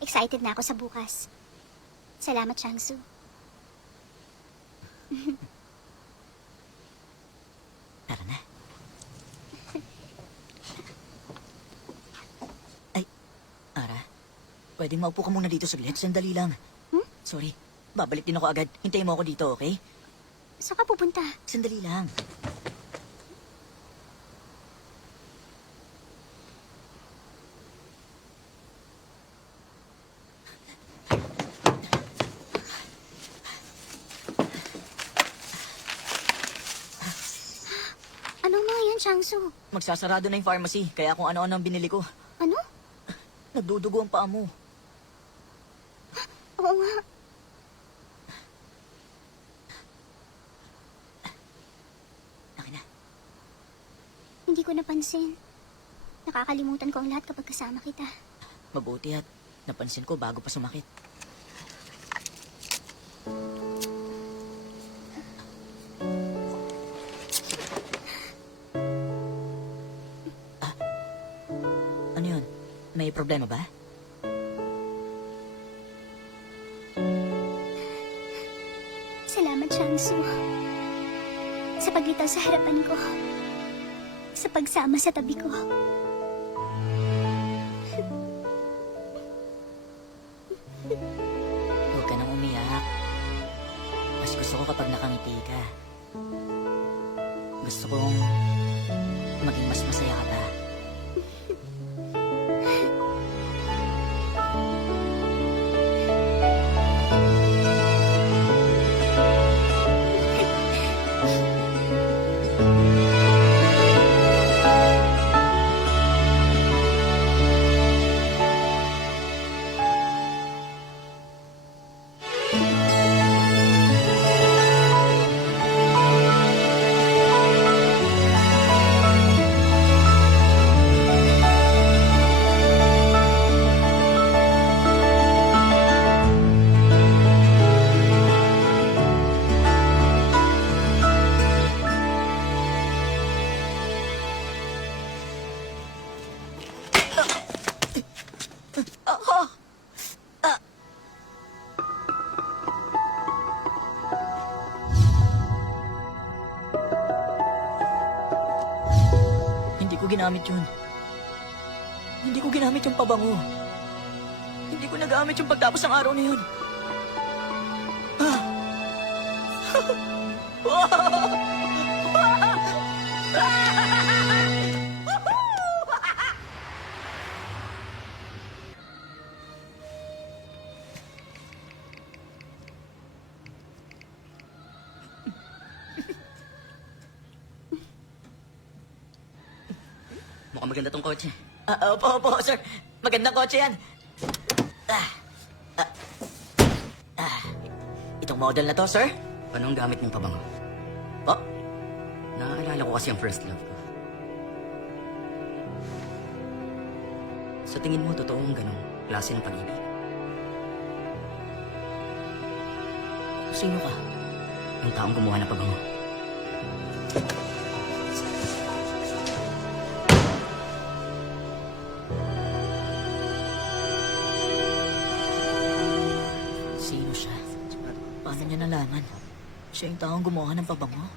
excited na ako sa bukas. Salamat, Changsu. Tara na. Ay, Ara, pwedeng maupo ka muna dito saglit? Sandali lang. Sorry, babalik din ako agad. Hintayin mo ako dito, okay? Saan ka pupunta? Sandali lang. Anong mga yan, Changsu? Magsasarado na yung pharmacy, kaya kung ano-ano ang binili ko. Ano? Nagdudugo ang paa mo. Oo nga. Akin na. Hindi ko napansin. Nakakalimutan ko ang lahat kapag kasama kita. Mabuti at napansin ko bago pa sumakit. Ano yun? May problema ba? Salamat, Changsu. Sa paglitaw sa harapan ko. Sa pagsama sa tabi ko. Huwag ka nang umiyak. Mas gusto ko kapag nakangiti ka. Gusto kong maging mas masaya ka pa. Hindi ko ginamit yun. Hindi ko ginamit yung pabango. Hindi ko nagamit yung pagtapos ng araw na yun. Mukhang maganda tong kotse. Opo, sir. Magandang kotse yan. Itong model na to, sir? Anong gamit mong pabango? Oh, Naaalala ko kasi ang first love ko. Sa tingin mo, totoong ganong klase ng pag-ibig? sino ka? Yung taong gumawa ng pabango. Sino siya? Paano niya nalaman? Siya yung taong gumawa ng pabango?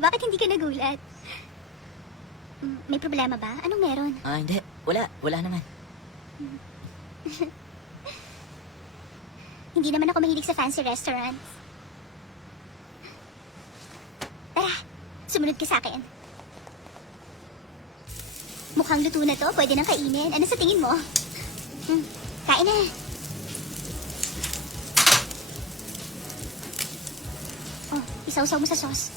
Bakit hindi ka nagulat? May problema ba? Anong meron? Hindi. Wala naman. Hindi naman ako mahilig sa fancy restaurants. Tara, sumunod ka sa akin. Mukhang luto na to, pwede nang kainin. Ano sa tingin mo? Kain na. Oh, isaw-saw mo sa sauce.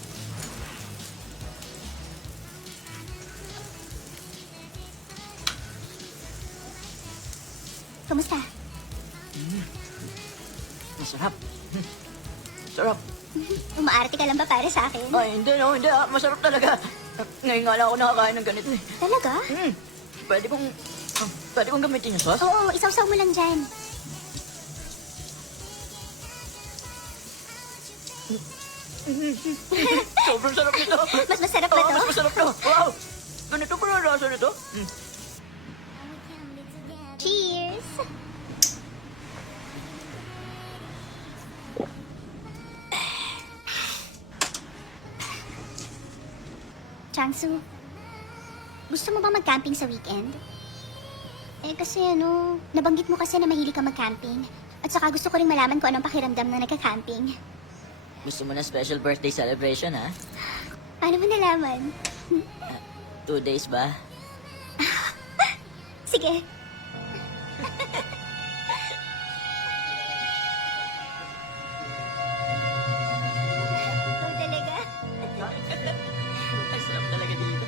Kumusta? Masarap. Sarap. Umaarte ka lang ba para sa akin? Ay, hindi no, hindi ah. Masarap talaga. Ngayon nga lang ako nakakain ng ganito eh. Talaga? Pwede kong... pwede kong gamitin yung sauce? Oo, isaw-saw mo lang dyan. Sobrang sarap nito. Mas masarap ba Oo, to? mas masarap to. Wow! Ganito pa ang lasa nito? Cheers! Changsu, gusto mo ba mag-camping sa weekend? Eh kasi nabanggit mo kasi na mahilig ka mag-camping. At saka gusto ko rin malaman kung anong pakiramdam na nagka-camping. Gusto mo na special birthday celebration, ha? Paano mo nalaman? 2 days ba? Sige. Ikaw talaga? Ay, sarap talaga dito.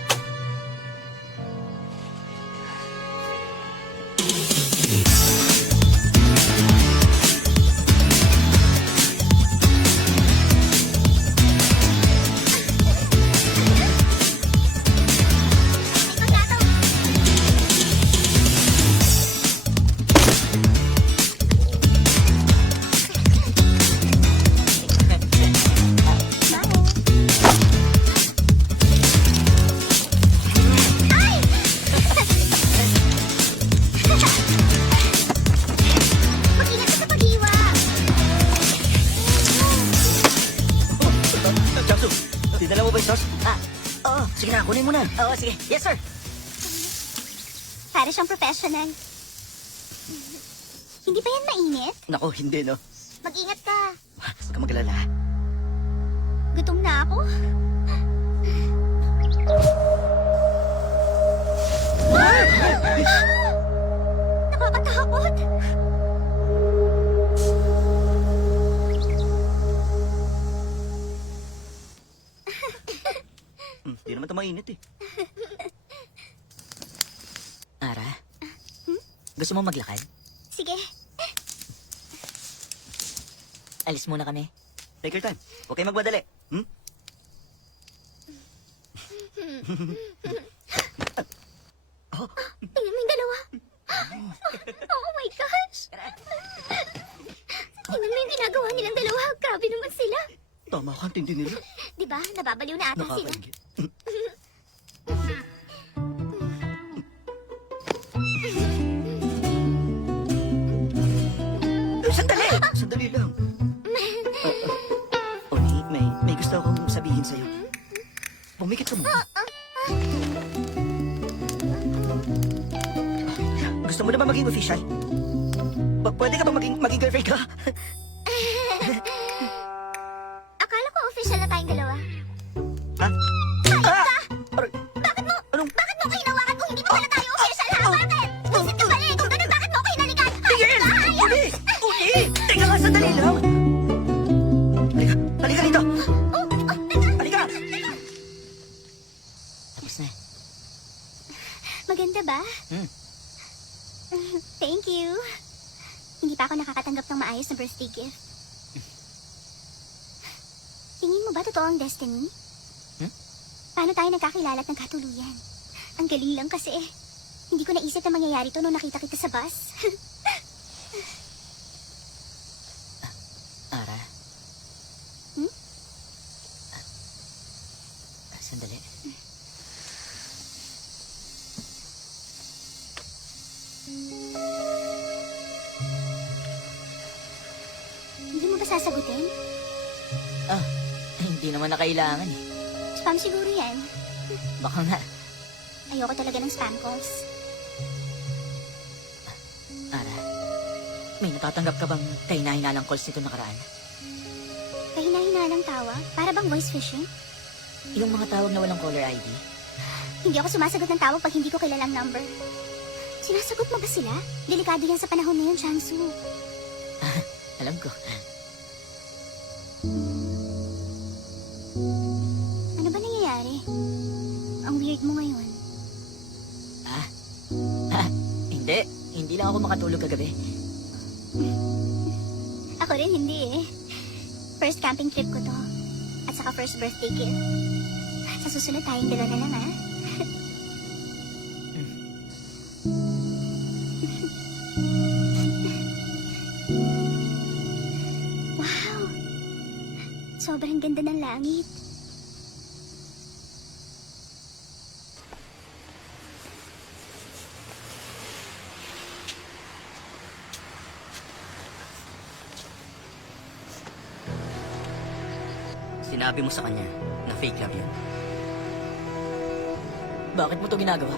Ikaw dato. Mag-ingat ka sa pag-iwa. Changsu, dinala mo ba yung sauce? Oo. Sige na, kunin mo na. Oo, sige. Yes, sir. Para siyang professional. Hindi pa yan mainit? Nako, hindi no. Mag-ingat ka. Huwag ka maglala. Gutom na ako. Nakakatakot. Hindi naman ito mainit eh. Ara? Gusto mo maglakad? Sige. Alis muna kami. Take your time. Huwag kayo magmadali. Tingnan mo yung dalawa. Oh my gosh. Tingnan mo yung ginagawa nilang dalawa. Grabe naman sila. Tama ka, ang tindi nila. Diba? Nababaliw na ata sila. Nakakaingit. Sandali! Sandali lang. Oni, may gusto akong sabihin sa'yo. Pumikit ka muna. Gusto mo na ba maging official? Pwede ka ba maging girlfriend ka? Akala ko official na tayong dalawa. Ha? Ah! Bakit mo ko hinawakan kung hindi pa pala tayo official ha? Bakit? Visit ka pala eh. Kung ganun, bakit mo ko hinalikan? Tigil! Uli! Uli! Teka nga, sandali lang. Halika! Halika dito! Halika! Tapos na. Maganda ba? Thank you. Hindi pa ako nakakatanggap ng maayos na birthday gift. Tingin mo ba totoo ang destiny? Paano tayo nagkakilala at nagkatuluyan? Ang galing lang kasi hindi ko naisip na mangyayari to nung nakita kita sa bus. Ara? Hmm? Sandali. Hindi mo ba sasagutin? Hindi naman na kailangan eh. Spam siguro yan. Baka nga. Ayoko talaga ng spam calls. Ara, may natatanggap ka bang kahina-hinalang calls nito nakaraan? Kahina-hinalang tawa? Para bang voice phishing? Yung mga tawag na walang caller ID? Hindi ako sumasagot ng tawag pag hindi ko kilalang number. Sinasagot mo ba sila? Delikado yan sa panahon ngayon, Changsu. Alam ko. Ano ba nangyayari? Ang weird mo ngayon. Hindi. Hindi lang ako makatulog kagabi. Ako rin hindi eh. First camping trip ko to. At saka first birthday gift. Sa susunod tayong dalawa na lang ah. Wow! Sobrang ganda ng langit. Sinabi mo sa kanya na fake love yan. Bakit mo to ginagawa?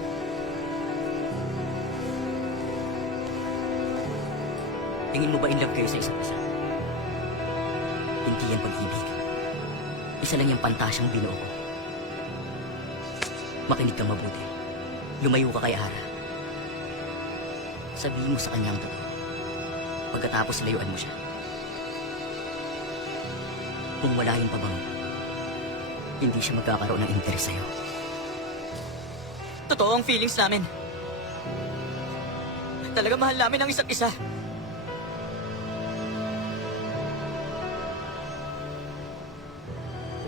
Tingin mo ba in love kayo sa isa't isa? Hindi yan pag-ibig. Isa lang yung pantasyang binuo ko. Makinig kang mabuti. Lumayo ka kay Ara. Sabihin mo sa kanya ang totoo. Pagkatapos layuan mo siya. Kung wala yung pabango, hindi siya magkakaroon ng interes sa'yo. Totoo ang feelings namin. Talaga mahal namin ang isa't isa.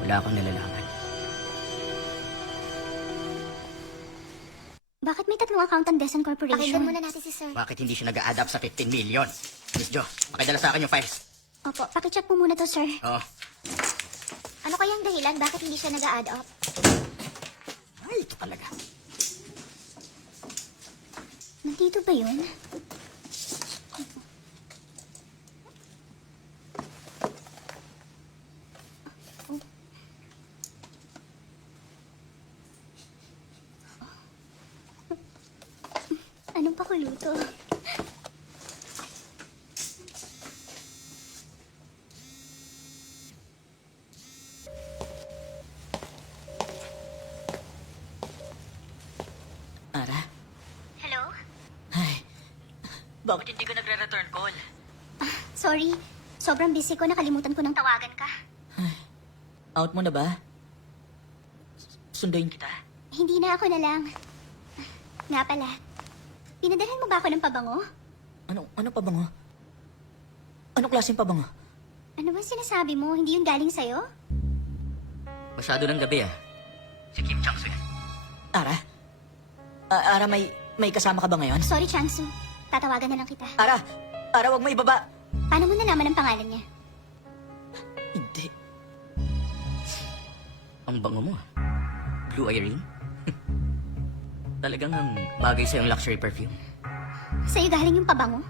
Wala kang nalalaman. Bakit may tatlong account ang Desan Corporation? Pakinggan muna natin si Sir. Bakit hindi siya nag-a-add up sa 15 million? Miss Jo, pakidala sa akin yung files. Opo, pakicheck po muna to, Sir. Oh. Ano kayang dahilan bakit hindi siya nag-add up? Ay, ito talaga. Nandito ba yun? Anong pakuluto? Ara? Hello? Ay. Bakit hindi ka nagre-return call? Sorry, sobrang busy ko. Nakalimutan ko ng tawagan ka. Out mo na ba? Sunduin kita? Hindi na, ako na lang. Nga pala, pinadalhan mo ba ako ng pabango? Ano pabango? Anong klaseng pabango? Ano ba sinasabi mo? Hindi yun galing sa'yo? Masyado ng gabi ah. Si Kim Chang-soo yan. Ara? Ara, may kasama ka ba ngayon? Sorry, Changsu. Tatawagan na lang kita. Ara! Ara, wag mo ibaba! Paano mo nalaman ang pangalan niya? Hindi. Ang bango mo ah. Blue Irene? Talagang ang bagay sa yung luxury perfume. Sa'yo galing yung pabango?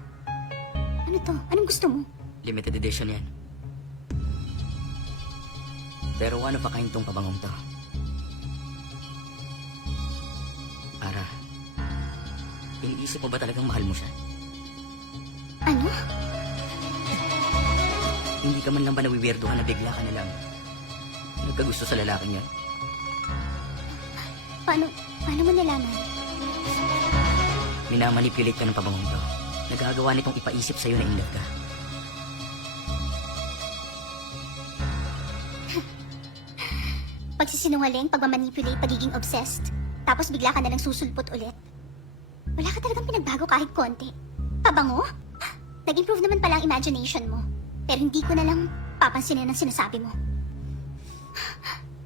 Ano to? Anong gusto mo? Limited edition yan. Pero one of a kind tong pabangong to. Ara, iniisip mo ba talagang mahal mo siya? Ano? Hindi ka man lang ba nawiwirduhan na bigla ka na lang nagkagusto sa lalaking yan? Paano mo nalaman? Minamanipulate ka ng pabangong to. Nagagawa nitong ipaisip sa'yo na in love ka. Pagsisinungaling, pagmamanipulate, pagiging obsessed. Tapos bigla ka na lang susulpot ulit. Wala ka talagang pinagbago kahit konti. Pabango? Nag-improve naman pala ang imagination mo. Pero hindi ko na lang papansinin ang sinasabi mo.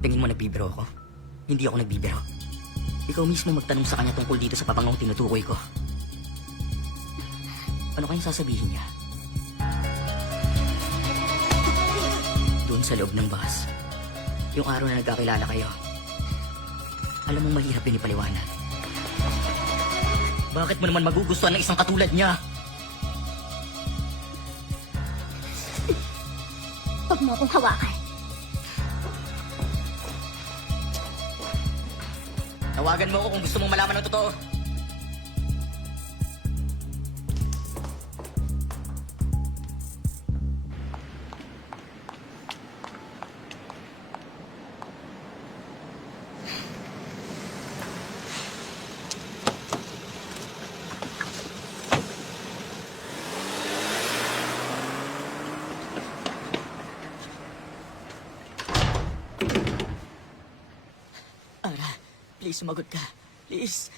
Tingin mo nagbibiro ako? Hindi ako nagbibiro. Ikaw mismo magtanong sa kanya tungkol dito sa pabangong tinutukoy ko. Ano kayang sasabihin niya? Doon sa loob ng bus, yung araw na nagkakilala kayo, alam mong mahirap yun ipaliwanag. Bakit mo naman magugustuhan ng isang katulad niya? Huwag mo akong hawakan. Tawagan mo ako kung gusto mong malaman ng totoo. Please, sumagot ka. Please.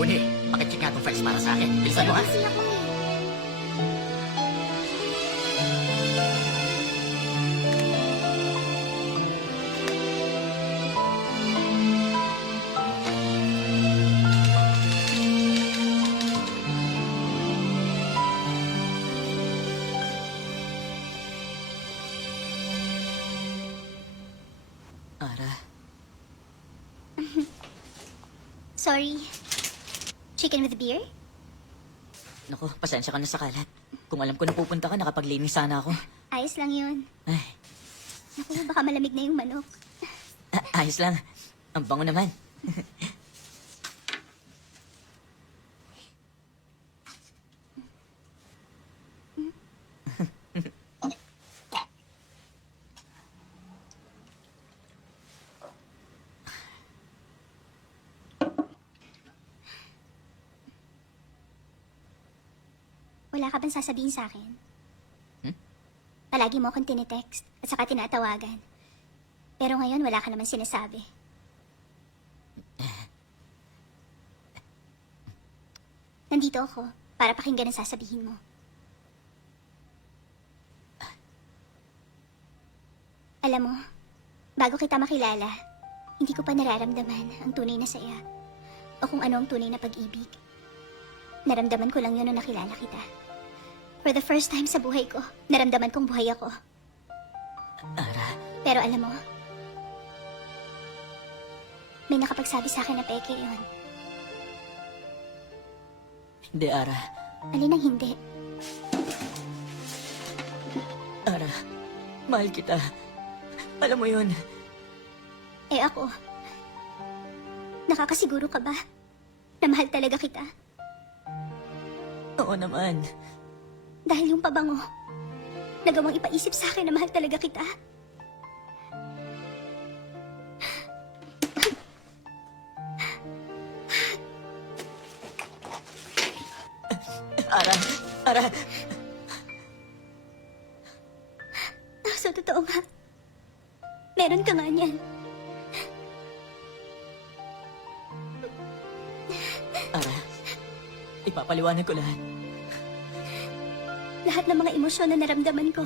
Uni, pakicheck nga itong files para sa akin. Bilisan mo ha. Busy ako eh. Ara, Sorry. Chicken with beer? naku, pasensya ka na sa kalat. Kung alam ko na pupunta ka, nakapaglinis sana ako. Ayos lang yun. Ay, Naku, baka malamig na yung manok. ayos lang. Ang bango naman. Wala ka bang sasabihin sa akin? Palagi mo akong tinetext at saka tinatawagan. Pero ngayon wala ka naman sinasabi. Nandito ako para pakinggan ang sasabihin mo. Alam mo, bago kita makilala, hindi ko pa nararamdaman ang tunay na saya o kung ano ang tunay na pag-ibig. Naramdaman ko lang yun nung nakilala kita. For the first time sa buhay ko, naramdaman kong buhay ako. Ara, Pero alam mo, may nakapagsabi sa akin na peke yun. hindi Ara. Alin ang hindi? Ara, mahal kita. Alam mo yun. Eh ako, nakakasiguro ka ba na mahal talaga kita? Oo naman. Dahil yung pabango, nagawang ipaisip sa akin na mahal talaga kita. Ara, Ara. Sa totoo nga, meron ka nga niyan. Ara, ipapaliwanag ko lahat. Lahat ng mga emosyon na naramdaman ko.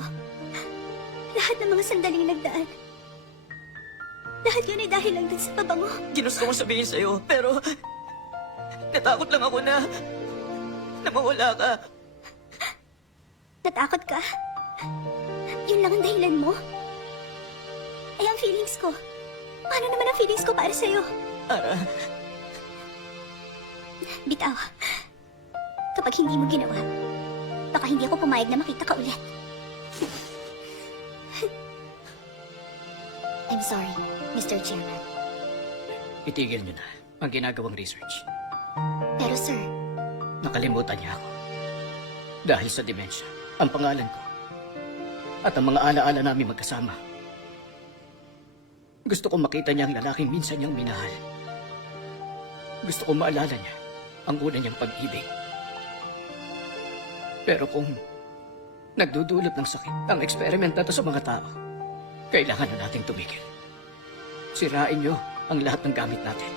Lahat ng mga sandaling nagdaan. Lahat yun ay dahil lang din sa pabango. Ginusto kong sabihin sa'yo, pero natakot lang ako na mawala ka. Natakot ka? Yun lang ang dahilan mo? Ay, ang feelings ko. Paano naman ang feelings ko para sa'yo? Ara, Bitaw. Kapag hindi mo ginawa, baka hindi ako pumayag na makita ka ulit. I'm sorry, Mr. Chairman. Itigil niyo na ang ginagawang research. Pero sir, Nakalimutan niya ako. Dahil sa demensya, ang pangalan ko at ang mga alaala namin magkasama. Gusto ko makita niya ang lalaking minsan niyang minahal. Gusto ko maalala niya ang una niyang pag-ibig. Pero kung nagdudulot ng sakit ang eksperiment na to sa mga tao, kailangan na nating tumigil. Sirain niyo ang lahat ng gamit natin.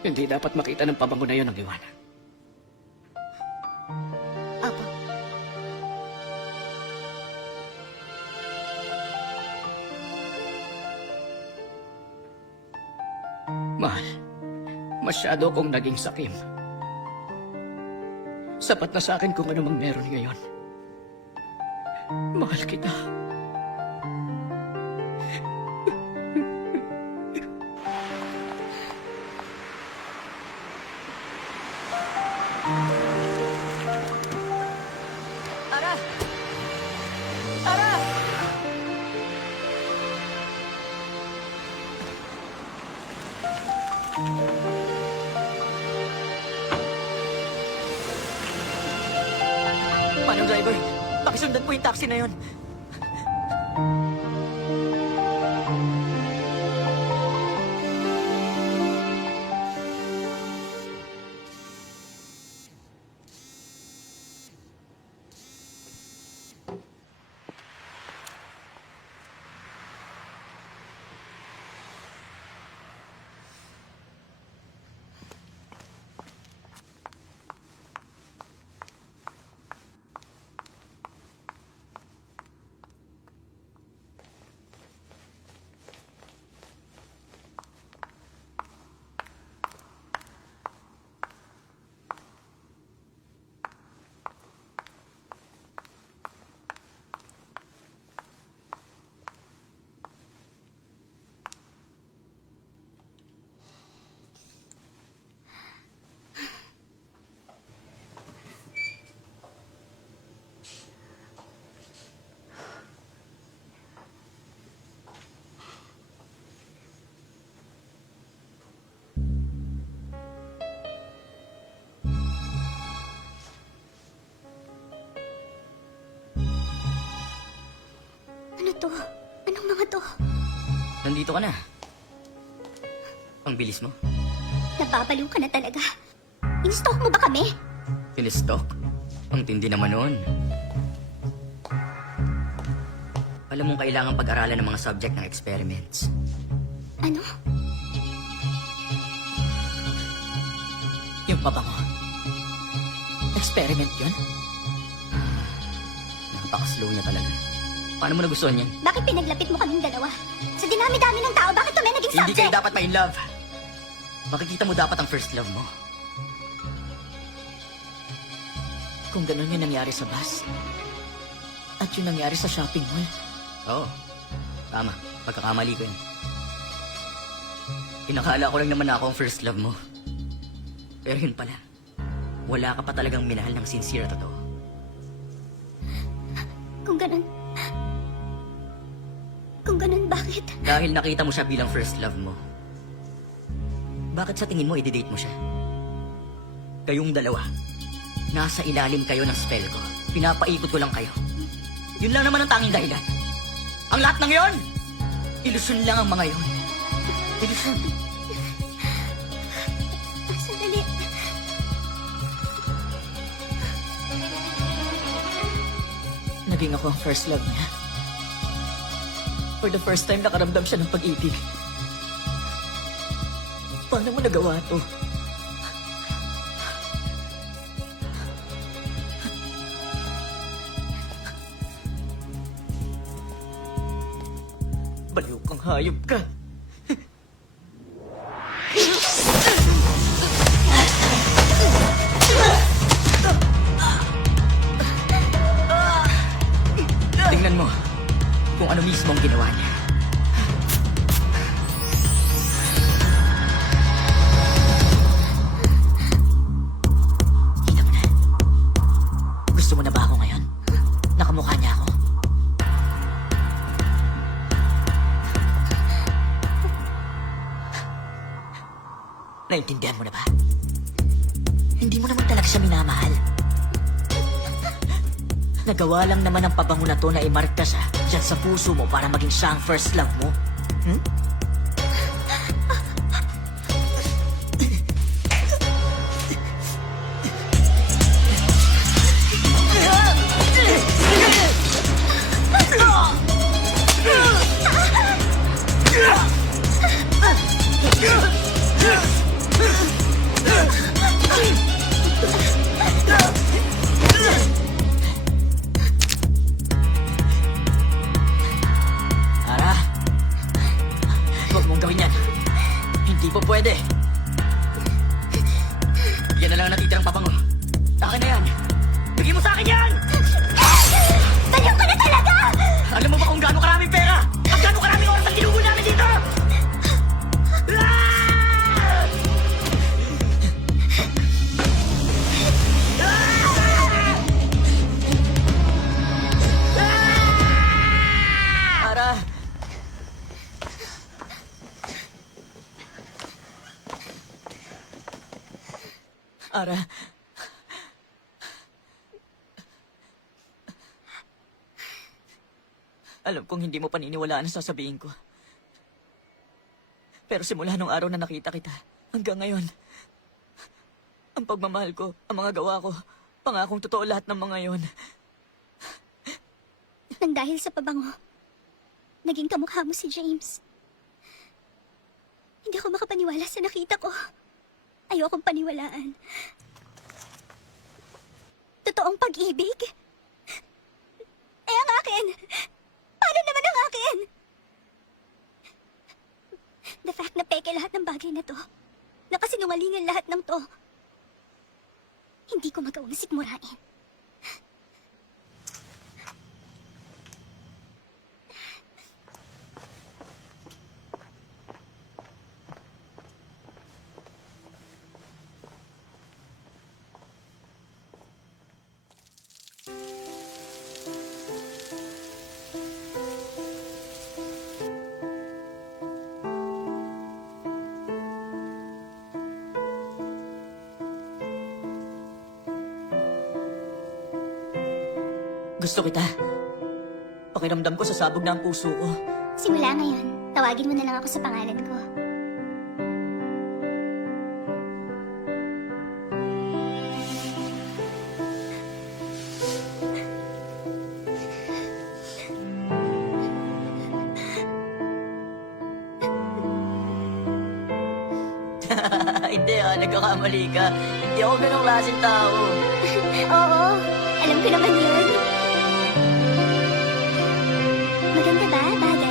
Hindi dapat makita ng pabango na yon ang iwanan. Opo. Mahal, masyado kong naging sakim. Sapat na sa akin kung ano mang meron ngayon. Mahal kita. Tara! Tara! Manong driver, pakisundan po yung taxi na yun. Ano to? Anong mga to? Nandito ka na. Ang bilis mo. Nababaliw ka na talaga. In-stalk mo ba kami? Pinistok? Ang tindi naman nun. Alam mong kailangan pag-aralan ng mga subject ng experiments. Ano? Yung papa mo. Experiment yun? Napaka-slow niya talaga. Paano mo nagustuhan yan? Bakit pinaglapit mo kaming dalawa? Sa dinami-dami ng tao, bakit kami naging Hindi subject? kayo dapat ma-in love. Makikita mo dapat ang first love mo. Kung ganun yung nangyari sa bus. At yung nangyari sa shopping mall. Oo. Tama. Pagkakamali ko yun. Inakala ko lang naman na ako ang first love mo. Pero yun pala. Wala ka pa talagang minahal ng sincere at totoo. Kung ganun... Kung ganun, bakit? Dahil nakita mo siya bilang first love mo. Bakit sa tingin mo i-date mo siya? Kayong dalawa. Nasa ilalim kayo ng spell ko. Pinapaikot ko lang kayo. Yun lang naman ang tanging dahilan. Ang lahat ng yon, ilusyon lang ang mga yon. Ilusyon. Sandali. Naging ako ang first love niya. For the first time, nakaramdam siya ng pag-ibig. Paano mo nagawa to? Baliw kang hayop ka. Tingnan mo kung ano mismo ang ginawa niya. Kita mo na. Gusto mo na ba ako ngayon? Nakamukha niya ako. Naintindihan mo na ba? Hindi mo naman talaga siya minamahal. Nagawa lang naman ang pabango na to na imarka siya dyan sa puso mo para maging siya ang first love mo. Hmm? Ara, huwag mong gawin yan. Hindi po pwede. Yan na lang ang natitirang pabango. Akin na yan. Bigyan mo sa akin yan! Baliw ka na talaga! Alam mo ba kung gaano karaming pera? At gaano karaming oras ang ginugo namin dito? Ara. Alam kong hindi mo paniniwalaan ang sasabihin ko. Pero simula nung araw na nakita kita, hanggang ngayon, ang pagmamahal ko, ang mga gawa ko, pangakong totoo lahat ng mga yon. Nang dahil sa pabango, naging kamukha mo si James. Hindi ako makapaniwala sa nakita ko. Ayokong paniwalaan. Totoong pag-ibig? Eh, ang akin! Paano naman ang akin? The fact na peke lahat ng bagay na to, na kasinungalingan lahat ng to, hindi ko magawang sikmurain. Gusto kita. Pakiramdam ko sa sabog na ang puso ko. Simula ngayon, tawagin mo na lang ako sa pangalan ko. Hindi nagkakamali ka. Hindi ako ganong klaseng tao. Oo, alam ko naman yun. Maganda ba, bagay?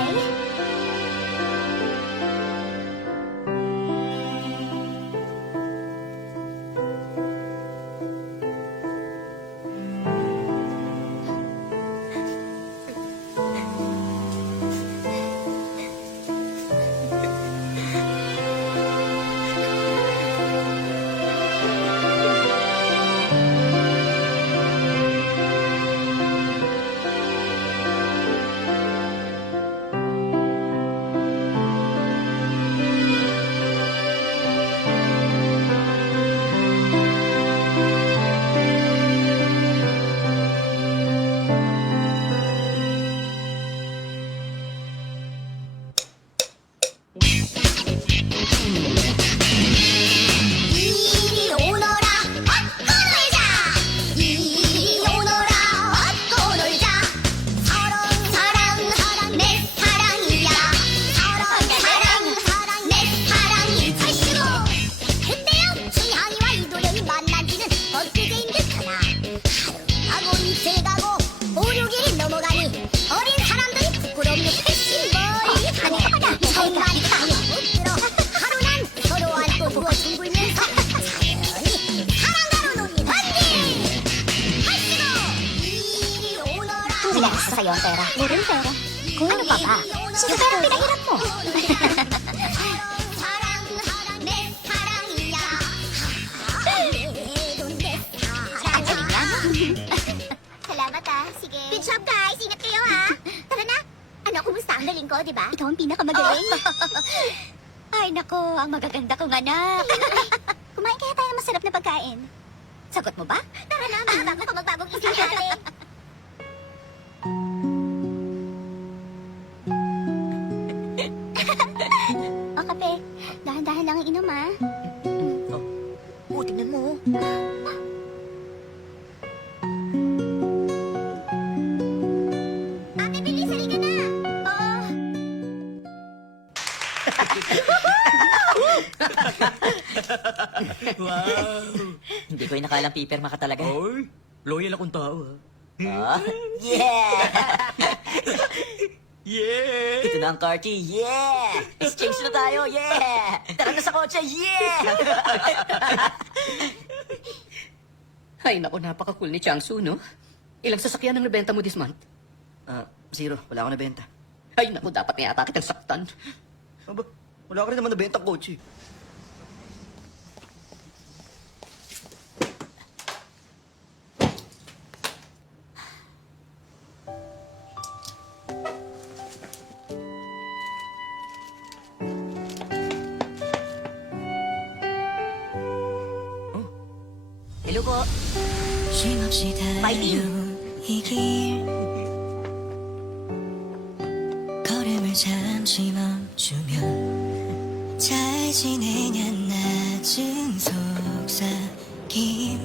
이리 오너라 얻고 놀자 이리 오너라 얻고 놀자 사랑 내 사랑이야 사랑 내 사랑이 아이고 그때요 지향이와 이도령이 만난 지는 엊그제인 듯하나 하루하고 이틀 가고 5-6일이 넘어가니 어린 사람들이 부끄럽게 패신머리 하네 정말이 가요 하루 난 서로 안고 부어 둥글면서 사연히 사랑가로 놀이 한디 하시고 이리 오너라 Pinagasa sa'yo ang pera. Meron pera. Ano pa ba? Sino pera pinahirap mo? 내 사랑이야 ang galing yan. Salamat sige. Good job guys, ingat kayo ha. Tara na. Ano, kumusta? Ang galing ko, di ba? Ikaw ang pinakamagaling. Ay, nako, ang magaganda kong anak. Kumain kaya tayo ng masarap na pagkain. Sagot mo ba? Tara na, bago ka magbagong isip natin. O, kape. Dahan-dahan lang ang inom, ha? Tingnan mo. Ate, bilis, halika na. Oo. Hindi ko inakalang pipirma ka talaga. Oy, loyal akong tao, ha? Ah, yeah! Yeah! Ito na ang car key, yeah! Exchange na tayo, yeah! Tara na sa kotse, yeah! Ay, naku, napaka-cool ni Changsu, no? Ilang sasakyan ang nabenta mo this month? 0. Wala akong nabenta. Ay, naku, dapat na yata kitang saktan. Aba, wala ka rin naman nabenta kotse. you po. 쉼없이 달려온 이길 걸음을 잠시 멈추면 잘 지내냐 낮은 속삭임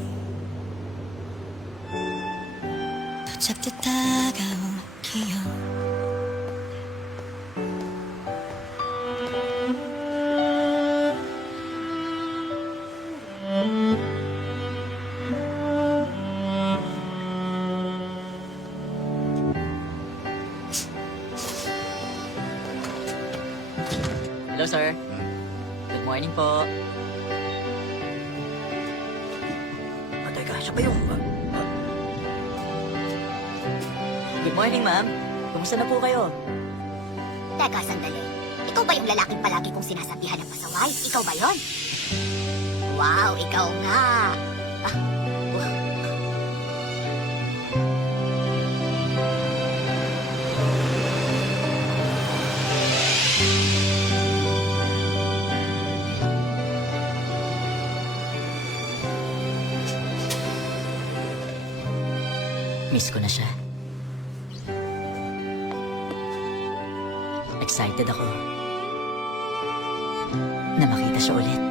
더 잡듯 다가온 기억 Hello, sir. Good morning po. Teka, siya ba yung... Good morning, ma'am. Kumusta na po kayo? Teka, sandali. Ikaw ba yung lalaking palagi kong sinasabihan ng pasaway? Ikaw ba yon? Wow, ikaw nga. Ah, wow. Miss ko na siya. Excited ako na makita siya ulit.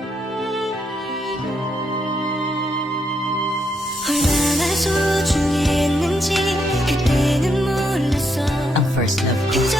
얼마나 소중했는지 그때는 몰랐어 Ang first love ko.